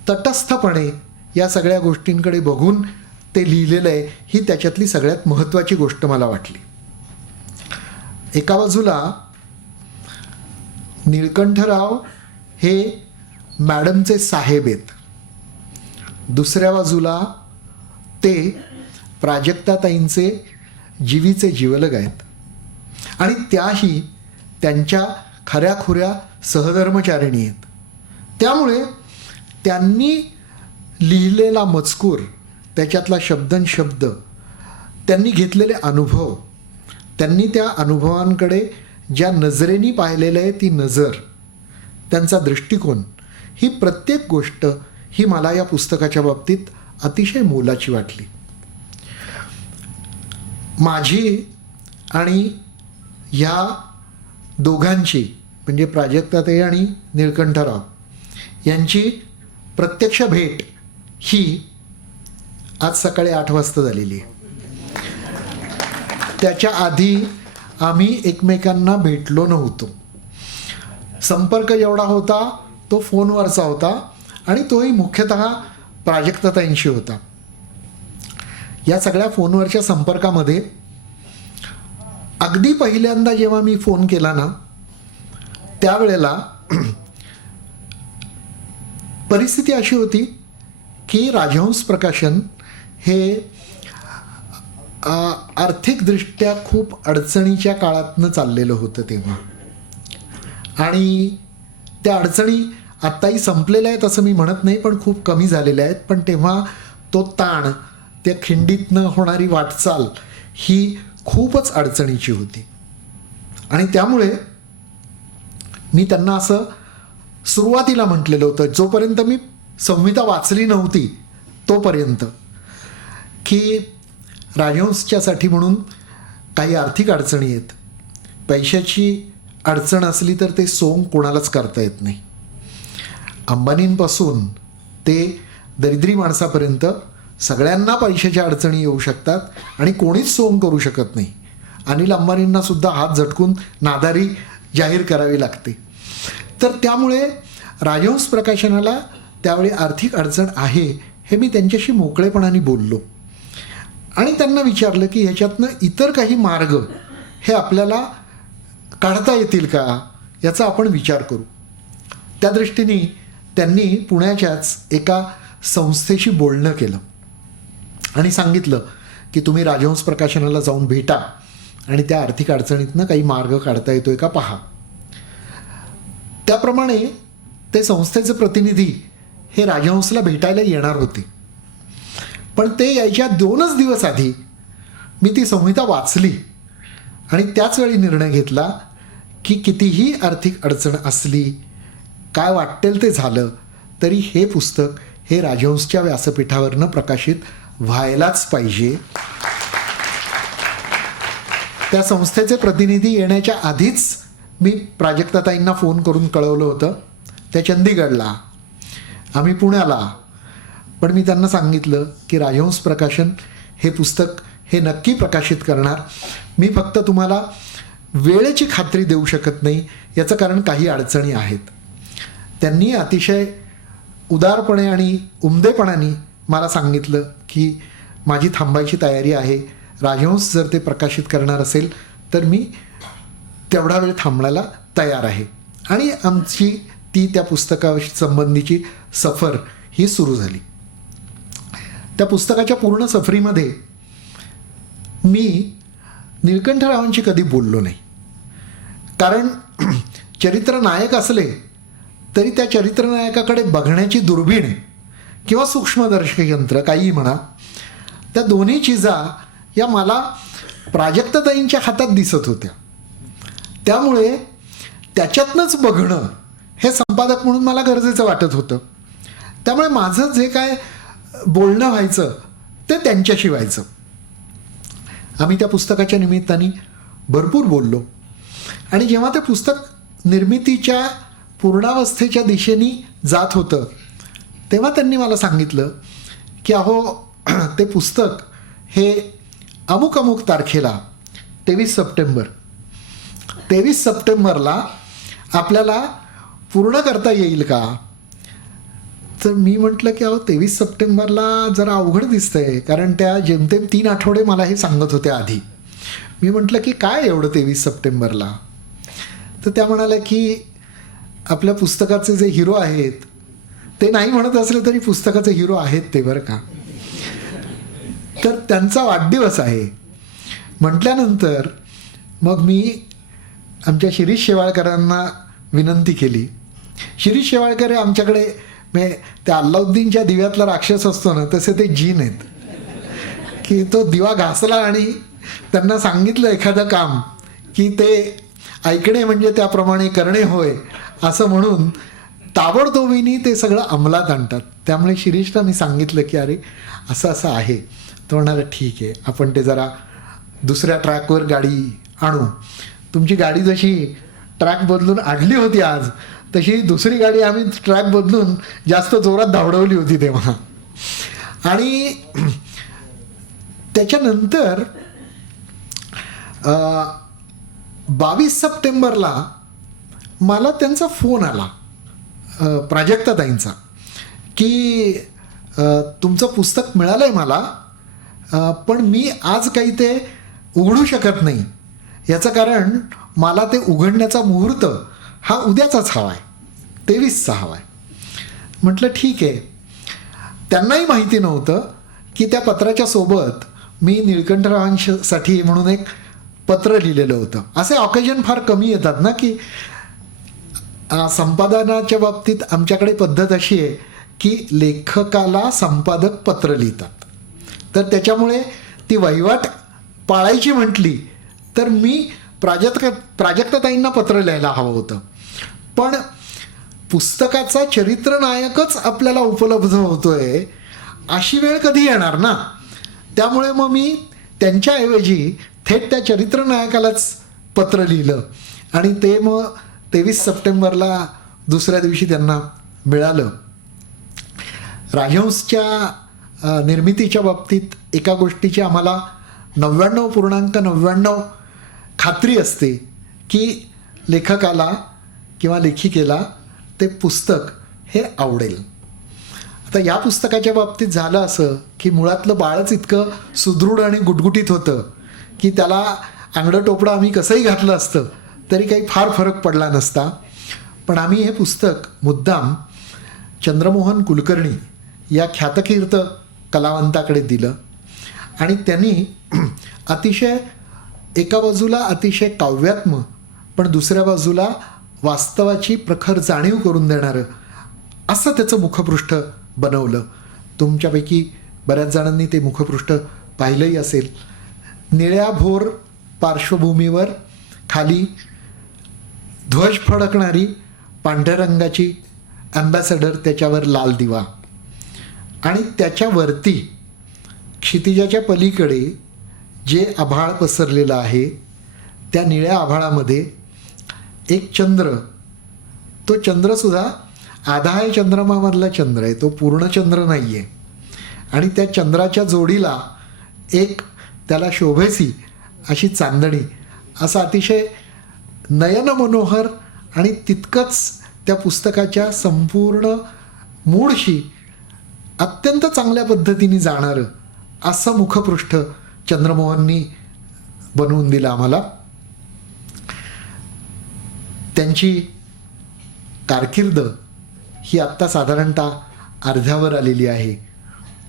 तटस्थपणे या सगळ्या गोष्टींकडे बघून ते लिहिलेलं आहे, ही त्याच्यातली सगळ्यात महत्त्वाची गोष्ट मला वाटली. एका बाजूला निळकंठराव हे मॅडमचे साहेब आहेत, दुसऱ्या बाजूला ते प्राजक्ताताईंचे जीवीचे जीवलग आहेत, आणि त्याही त्यांच्या खऱ्याखुऱ्या सहधर्मचारिणी आहेत. त्यामुळे त्यांनी लिहिलेला मजकूर, त्याच्यातला शब्दनशब्द त्यांनी घेतलेले अनुभव, त्यांनी त्या अनुभवांकडे ज्या नजरेने पाहिलेलं आहे ती नजर, त्यांचा दृष्टिकोन, ही प्रत्येक गोष्ट ही मला या पुस्तकाच्या बाबतीत अतिशय मोलाची वाटली. माझी आणि ह्या दोघांची म्हणजे प्राजक्ताताई आणि निळकंठराव यांची प्रत्यक्ष भेट ही आज सकाळी 8 वाजता झालेली आहे. त्याच्या आधी आम्ही एकमेकांना भेटलो नव्हतो. संपर्क जेवढा होता तो फोनवरचा होता आणि तोही मुख्यतः प्राजक्ताताईंशी होता. या सगळ्या फोनवरच्या संपर्कामध्ये अगदी पहिल्यांदा जेव्हा मी फोन केला ना, त्यावेळेला परिस्थिती अशी होती की राजहंस प्रकाशन हे आर्थिकदृष्ट्या खूप अडचणीच्या काळातनं चाललेलं होतं तेव्हा, आणि त्या अडचणी आत्ताही संपलेल्या आहेत असं मी म्हणत नाही, पण खूप कमी झालेल्या आहेत. पण तेव्हा तो ताण, त्या खिंडीतनं होणारी वाटचाल ही खूपच अडचणीची होती. आणि त्यामुळे मी त्यांना असं सुरुवातीला म्हटलेलं होतं, जोपर्यंत मी संहिता वाचली नव्हती तोपर्यंत, की राजहंसच्यासाठी म्हणून काही आर्थिक अडचणी आहेत. पैशाची अडचण असली तर ते सोंग कोणालाच करता येत नाही. अंबानींपासून ते दरिद्री माणसापर्यंत सगळ्यांना पैशाच्या अडचणी येऊ शकतात आणि कोणीच सोंग करू शकत नाही. अनिल अंबानींना सुद्धा हात झटकून नादारी जाहीर करावी लागते. तर त्यामुळे राजहंस प्रकाशनाला त्यावेळी आर्थिक अडचण आहे हे मी त्यांच्याशी मोकळेपणाने बोललो आणि त्यांना विचारलं की ह्याच्यातनं इतर काही मार्ग हे आपल्याला काढता येतील का, याचा आपण विचार करू. त्या दृष्टीने त्यांनी पुण्याच्याच एका संस्थेशी बोलणं केलं आणि सांगितलं की तुम्ही राजहंस प्रकाशनाला जाऊन भेटा आणि त्या आर्थिक अडचणीतनं काही मार्ग काढता येतोय का पहा. त्याप्रमाणे ते संस्थेचे प्रतिनिधी हे राजहंसला भेटायला येणार होते. पण ते यायच्या 2च दिवस आधी मी ती संहिता वाचली आणि त्याच वेळी निर्णय घेतला की कितीही आर्थिक अडचण असली, काय वाटेल ते झालं, तरी हे पुस्तक हे राजहंसच्या व्यासपीठावरनं प्रकाशित व्हायलाच पाहिजे. त्या संस्थेचे प्रतिनिधी येण्याच्या आधीच मी प्राजक्ताताईंना फोन करून कळवलं होतं. त्या चंदीगडला, आम्ही पुण्याला. पण मी त्यांना सांगितलं की राजहंस प्रकाशन हे पुस्तक हे नक्की प्रकाशित करणार. मी फक्त तुम्हाला वेळेची खात्री देऊ शकत नाही, याचं कारण काही अडचणी आहेत. त्यांनी अतिशय उदारपणे आणि उमदेपणाने मला सांगितलं की माझी थांबायची तयारी आहे. राजहंस जर ते प्रकाशित करणार असेल तर मी तेवढा वेळ थांबण्याला तयार आहे. आणि आमची ती त्या पुस्तकाशी संबंधीची सफर ही सुरू झाली. त्या पुस्तकाच्या पूर्ण सफरीमध्ये मी निळकंठरावांशी कधी बोललो नाही. कारण चरित्र नायक असले तरी त्या चरित्रनायकाकडे बघण्याची दुर्बीण किंवा सूक्ष्मदर्शक यंत्र काहीही म्हणा, त्या दोन्ही चिजा या मला प्राजक्ताताईंच्या हातात दिसत होत्या. त्यामुळे त्याच्यातनंच बघणं हे संपादक म्हणून मला गरजेचं वाटत होतं. त्यामुळे माझं जे काय बोलणं व्हायचं ते त्यांच्याशी व्हायचं. आम्ही त्या पुस्तकाच्या निमित्ताने भरपूर बोललो आणि जेव्हा ते पुस्तक निर्मितीच्या पूर्णावस्थेच्या दिशेने जात होतं तेव्हा त्यांनी मला सांगितलं की अहो, ते पुस्तक हे अमुक अमुक तारखेला 23 सप्टेंबरला आपल्याला पूर्ण करता येईल का. तर मी म्हटलं की अहो 23 सप्टेंबरला जरा अवघड दिसतंय, कारण त्या जेमतेम 3 आठवडे मला हे सांगत होत्या आधी. मी म्हटलं की काय एवढं 23 सप्टेंबरला. तर त्या म्हणाल्या की आपल्या पुस्तकाचे जे हिरो आहेत ते नाही म्हणत असले तरी पुस्तकाचे हिरो आहेत ते, बरं का. तर त्यांचा वाढदिवस आहे म्हटल्यानंतर मग मी आमच्या शिरीष शेवाळकरांना विनंती केली. शिरीष शेवाळकर हे आमच्याकडे त्या अल्लाउद्दीनच्या दिव्यातला राक्षस असतो ना, तसे ते जीन आहेत की तो दिवा घासला आणि त्यांना सांगितलं एखादं काम की ते ऐकणे म्हणजे त्याप्रमाणे करणे होय असं म्हणून ताबडतोबीने ते सगळं अंमलात आणतात. त्यामुळे शिरीषला मी सांगितलं की अरे असं असं आहे. तो म्हणाला ठीक आहे, आपण ते जरा दुसऱ्या ट्रॅकवर गाडी आणू. तुमची गाडी जशी ट्रॅक बदलून आणली होती आज, तशी दुसरी गाडी आम्ही ट्रॅक बदलून जास्त जोरात धावडवली होती तेव्हा. आणि त्याच्यानंतर 22 सप्टेंबरला मला त्यांचा फोन आला, प्राजक्ताताईंचा, की तुमचं पुस्तक मिळालं आहे मला, पण मी आज काही ते उघडू शकत नाही. याचं कारण मला ते उघडण्याचा मुहूर्त हा उद्याचाच हवा आहे, 23चा हवा आहे. म्हटलं ठीक आहे. त्यांनाही माहिती नव्हतं की त्या पत्राच्या सोबत मी निळकंठरावांसाठी म्हणून एक पत्र लिहिलेलं होतं. असे ऑकेजन फार कमी येतात ना, की संपादनाच्या बाबतीत आमच्याकडे पद्धत अशी आहे की लेखकाला संपादक पत्र लिहितात. तर त्याच्यामुळे ती वहिवाट पाळायची म्हटली तर मी प्राजक्ताताईंना पत्र लिहायला हवं होतं. पण पुस्तकाचा चरित्रनायकच आपल्याला उपलब्ध होतोय अशी वेळ कधी येणार ना. त्यामुळे मग मी त्यांच्याऐवजी थेट त्या चरित्रनायकालाच पत्र लिहिलं आणि ते मग 23 सप्टेंबरला दुसऱ्या दिवशी त्यांना मिळालं. राजहंसच्या निर्मितीच्या बाबतीत एका गोष्टीची आम्हाला 99.99 खात्री असते की लेखकाला किंवा लेखिकेला ते पुस्तक हे आवडेल. आता या पुस्तकाच्या बाबतीत झालं असं की मुळातलं बाळच इतकं सुदृढ आणि गुटगुटीत होतं की त्याला आंगडं टोपडं आम्ही कसंही घातलं असतं तरी काही फार फरक पडला नसता. पण आम्ही हे पुस्तक मुद्दाम चंद्रमोहन कुलकर्णी या ख्यातकीर्त कलावंताकडे दिलं आणि त्यांनी अतिशय एका बाजूला अतिशय काव्यात्म पण दुसऱ्या बाजूला वास्तवाची प्रखर जाणीव करून देणारं असं त्याचं मुखपृष्ठ बनवलं. तुमच्यापैकी बऱ्याच जणांनी ते मुखपृष्ठ पाहिलंही असेल. निळ्या भोर पार्श्वभूमीवर खाली ध्वज फडकणारी पांढऱ्या रंगाची ॲम्बॅसेडर, त्याच्यावर लाल दिवा आणि त्याच्यावरती क्षितिजाच्या पलीकडे जे आभाळ पसरलेलं आहे त्या निळ्या आभाळामध्ये एक चंद्र. तो चंद्रसुद्धा आधा आहे चंद्रमामधला चंद्र आहे, तो पूर्ण चंद्र नाही आहे. आणि त्या चंद्राच्या जोडीला एक त्याला शोभेसी अशी चांदणी, असं अतिशय नयनमनोहर आणि तितकंच त्या पुस्तकाच्या संपूर्ण मूडशी अत्यंत चांगल्या पद्धतीने जाणारं असं मुखपृष्ठ चंद्रमोहननी बनवून दिलं आम्हाला. त्यांची कारकीर्द ही आत्ता साधारणतः अर्ध्यावर आलेली आहे.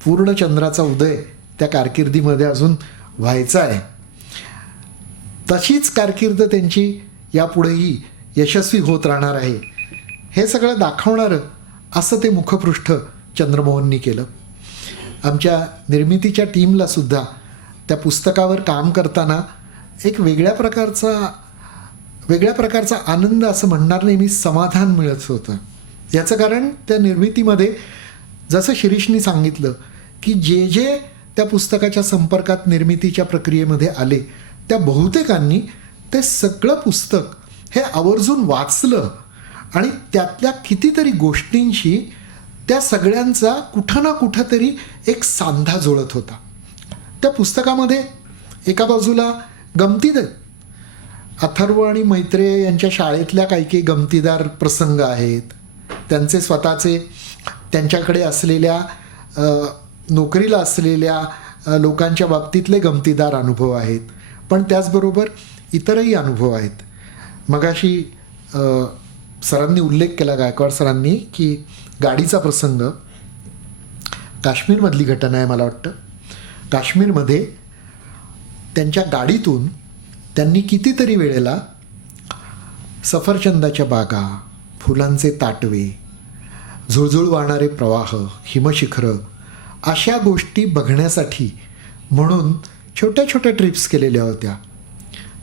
पूर्ण चंद्राचा उदय त्या कारकिर्दीमध्ये अजून व्हायचा आहे. तशीच कारकीर्द त्यांची यापुढेही यशस्वी होत राहणार आहे हे सगळं दाखवणारं असं ते मुखपृष्ठ चंद्रमोहननी केलं. आमच्या निर्मितीच्या टीमलासुद्धा त्या पुस्तकावर काम करताना एक वेगळ्या प्रकारचा आनंद असं म्हणणार नाही, मी समाधान मिळत होतं. याचं कारण त्या निर्मितीमध्ये जसं शिरीषनी सांगितलं की जे जे त्या पुस्तकाच्या संपर्कात निर्मितीच्या प्रक्रियेमध्ये आले त्या बहुतेकांनी ते सगळं पुस्तक हे आवर्जून वाचलं आणि त्यातल्या कितीतरी गोष्टींशी त्या सगळ्यांचा कुठं ना कुठं तरी एक सांधा जुळत होता. त्या पुस्तकामध्ये एका बाजूला गमतीदार अथर्व आणि मैत्रेय यांच्या शाळेतल्या काही गमतीदार प्रसंग आहेत, त्यांचे स्वतःचे त्यांच्याकडे असलेल्या नोकरीला असलेल्या लोकांच्या बाबतीतले गमतीदार अनुभव आहेत. पण त्याचबरोबर इतरही अनुभव आहेत. मगाशी सरांनी उल्लेख केला, गायकवाड सरांनी, की गाडीचा प्रसंग काश्मीरमधली घटना आहे. मला वाटतं काश्मीरमध्ये त्यांच्या गाडीतून त्यांनी कितीतरी वेळेला सफरचंदाच्या बागा, फुलांचे ताटवे, झुळझुळ वाहणारे प्रवाह, हिमशिखरं अशा गोष्टी बघण्यासाठी म्हणून छोट्या छोट्या ट्रिप्स केलेल्या होत्या,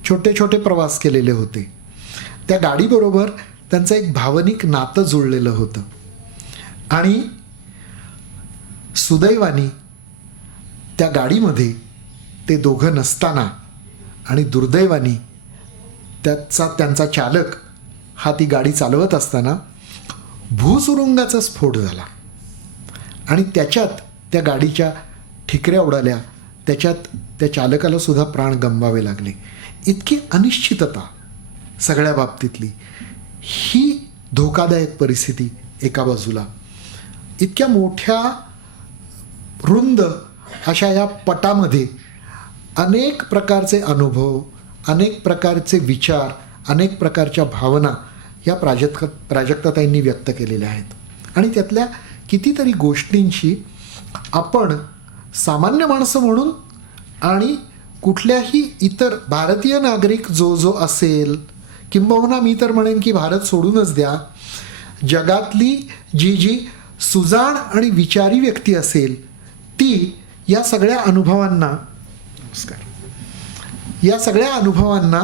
छोटे छोटे प्रवास केलेले होते. त्या गाडीबरोबर त्यांचं एक भावनिक नातं जुळलेलं होतं. आणि सुदैवाने त्या गाडीमध्ये ते दोघं नसताना आणि दुर्दैवाने त्यांचा चालक हा ती गाडी चालवत असताना भूसुरुंगाचा स्फोट झाला आणि त्याच्यात त्या गाडीच्या ठिकऱ्या उडाल्या. त्याच्यात त्या चालकाला सुद्धा प्राण गमवावे लागले. इतकी अनिश्चितता सगळ्या बाबतीतली, ही धोकादायक परिस्थिती एका बाजूला, इतक्या मोठ्या रुंद अशा या पटामध्ये अनेक प्रकारचे अनुभव, अनेक प्रकारचे विचार, अनेक प्रकारच्या भावना या प्राजक्ताताईंनी व्यक्त केलेल्या आहेत. आणि त्यातल्या कितीतरी गोष्टींशी आपण सामान्य माणसं म्हणून आणि कुठल्याही इतर भारतीय नागरिक जो असेल, किंबहुना मी तर म्हणेन की भारत सोडूनच द्या, जगातली जी सुजाण आणि विचारी व्यक्ती असेल ती या सगळ्या अनुभवांना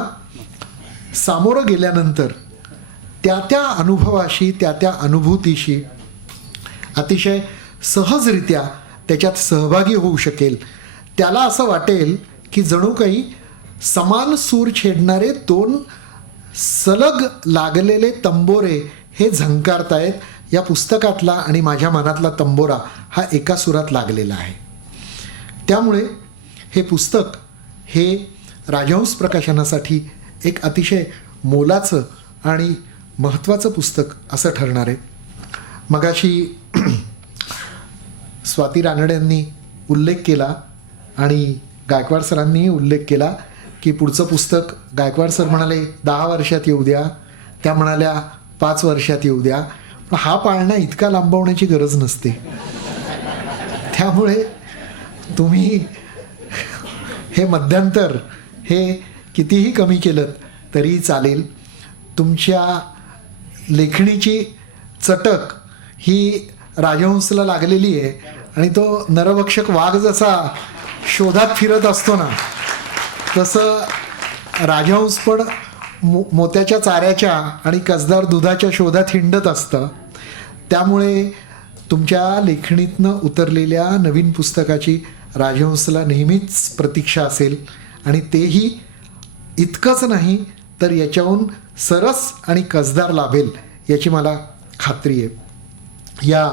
सामोरं गेल्यानंतर त्या अनुभवाशी, त्या अनुभूतीशी अतिशय सहजरित्या त्याच्यात सहभागी होऊ शकेल. त्याला असं वाटेल की जणू काही समान सूर छेडणारे दोन सलग लागलेले तंबोरे हे झंकारतायत. या पुस्तकातला आणि माझ्या मनातला तंबोरा हा एका सुरात लागलेला आहे. त्यामुळे हे पुस्तक हे राजहंस प्रकाशनासाठी एक अतिशय मोलाचं आणि महत्त्वाचं पुस्तक असं ठरणार आहे. मगाशी स्वाती रानड्यांनी उल्लेख केला आणि गायकवाड सरांनीही उल्लेख केला की पुढचं पुस्तक गायकवाड सर म्हणाले 10 वर्षात येऊ द्या, त्या म्हणाल्या 5 वर्षात येऊ द्या. पण हा पाळणा इतका लांबवण्याची गरज नसते. त्यामुळे तुम्ही हे मध्यंतर हे कितीही कमी केलं तरी चालेल. तुमच्या लेखणीची चटक ही राजहंसला लागलेली आहे आणि तो नरभक्षक वाघ जसा शोधात फिरत असतो ना, तसं राजहंस पण मोत्याच्या चाऱ्याच्या आणि कसदार दुधाच्या शोधात हिंडत असतं. त्यामुळे तुमच्या लेखणीतनं उतरलेल्या नवीन पुस्तकाची राजहंसला नेहमीच प्रतीक्षा असेल आणि तेही इतकंच नाही तर याच्याहून सरस आणि कसदार लाभेल याची मला खात्री आहे. या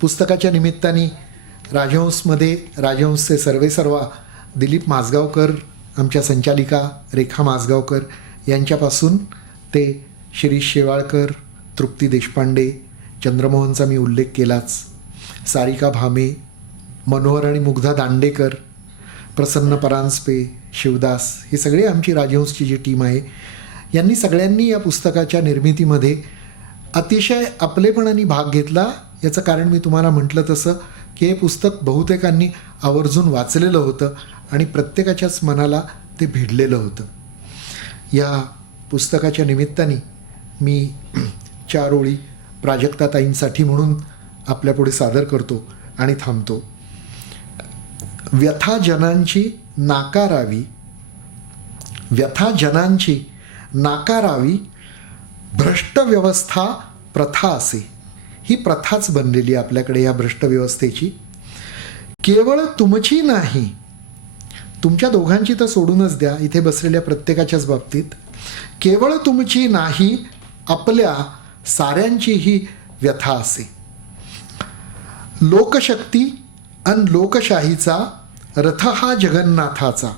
पुस्तकाच्या निमित्ताने राजहंसमध्ये राजहंसचे सर्वेसर्वा दिलीप माजगावकर, आमच्या संचालिका रेखा माजगावकर यांच्यापासून ते शिरीष शेवाळकर, तृप्ती देशपांडे, चंद्रमोहनचा मी उल्लेख केलाच, सारिका भामे, मनोहर आणि मुग्धा दांडेकर, प्रसन्न परांजपे, शिवदास, ही सगळी आमची राजहंसची जी टीम आहे, यांनी सगळ्यांनी या पुस्तकाच्या निर्मितीमध्ये अतिशय आपलेपणाने भाग घेतला. याचं कारण मी तुम्हाला म्हटलं तसं की हे पुस्तक बहुतेकांनी आवर्जून वाचलेलं होतं आणि प्रत्येकाच्याच मनाला ते भिडलेलं होतं. या पुस्तकाच्या निमित्ताने मी 4 ओळी प्राजक्ताताईंसाठी म्हणून आपल्यापुढे सादर करतो आणि थांबतो. व्यथा जनांची नाकारावी भ्रष्ट व्यवस्था प्रथा असे. ही प्रथाच बनलेली आहे आपल्याकडे या भ्रष्ट व्यवस्थेची. केवळ तुमची नाही, तुमच्या दोघांची तर सोडूनच द्या, इथे बसलेल्या प्रत्येकाच्याच बाबतीत केवळ तुमची नाही, आपल्या साऱ्यांची ही व्यथा असे. लोकशक्ती आणि लोकशाहीचा रथ हा जगन्नाथाचा.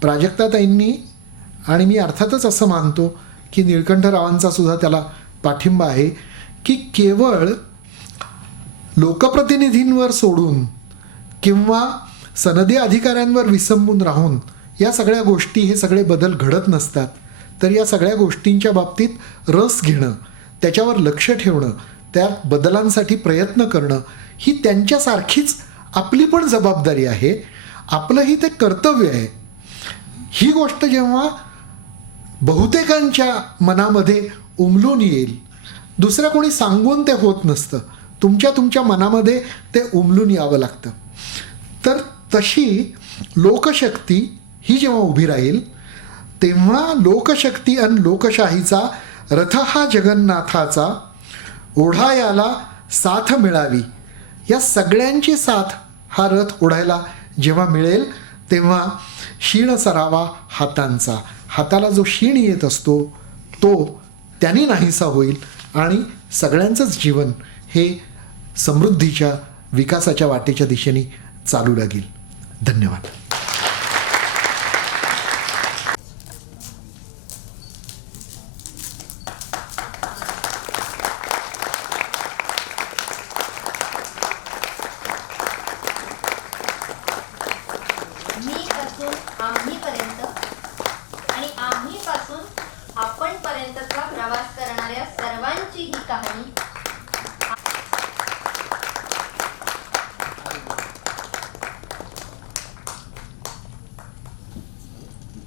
प्राजक्ताताईंनी, आणि मी अर्थातच असं मानतो की निळकंठरावांचा सुद्धा त्याला पाठिंबा आहे, की केवळ लोकप्रतिनिधींवर सोडून किंवा सनदी अधिकाऱ्यांवर विसंबून राहून या सगळ्या गोष्टी, हे सगळे बदल घडत नसतात. तर या सगळ्या गोष्टींच्या बाबतीत रस घेणं, त्याच्यावर लक्ष ठेवणं, त्या बदलांसाठी प्रयत्न करणं ही त्यांच्यासारखीच आपली पण जबाबदारी आहे, आपलंही ते कर्तव्य आहे. ही गोष्ट जेव्हा बहुतेकांच्या मनामध्ये उमलून येईल, दुसऱ्या कोणी सांगून ते होत नसतं, तुमच्या मनामध्ये ते उमलून यावं लागतं. तर तशी लोकशक्ती ही जेव्हा उभी राहील तेव्हा लोकशक्ती आणि लोकशाहीचा रथ हा जगन्नाथाचा ओढा याला साथ मिळावी. या सगळ्यांची साथ हा रथ ओढायला जेव्हा मिळेल तेव्हा क्षीण सरावा हातांचा, हाताला जो क्षीण येत असतो तो त्यांनी नाहीसा होईल आणि सगळ्यांचंच जीवन हे समृद्धीच्या विकासाच्या वाटेच्या दिशेने चालू लागेल. धन्यवाद.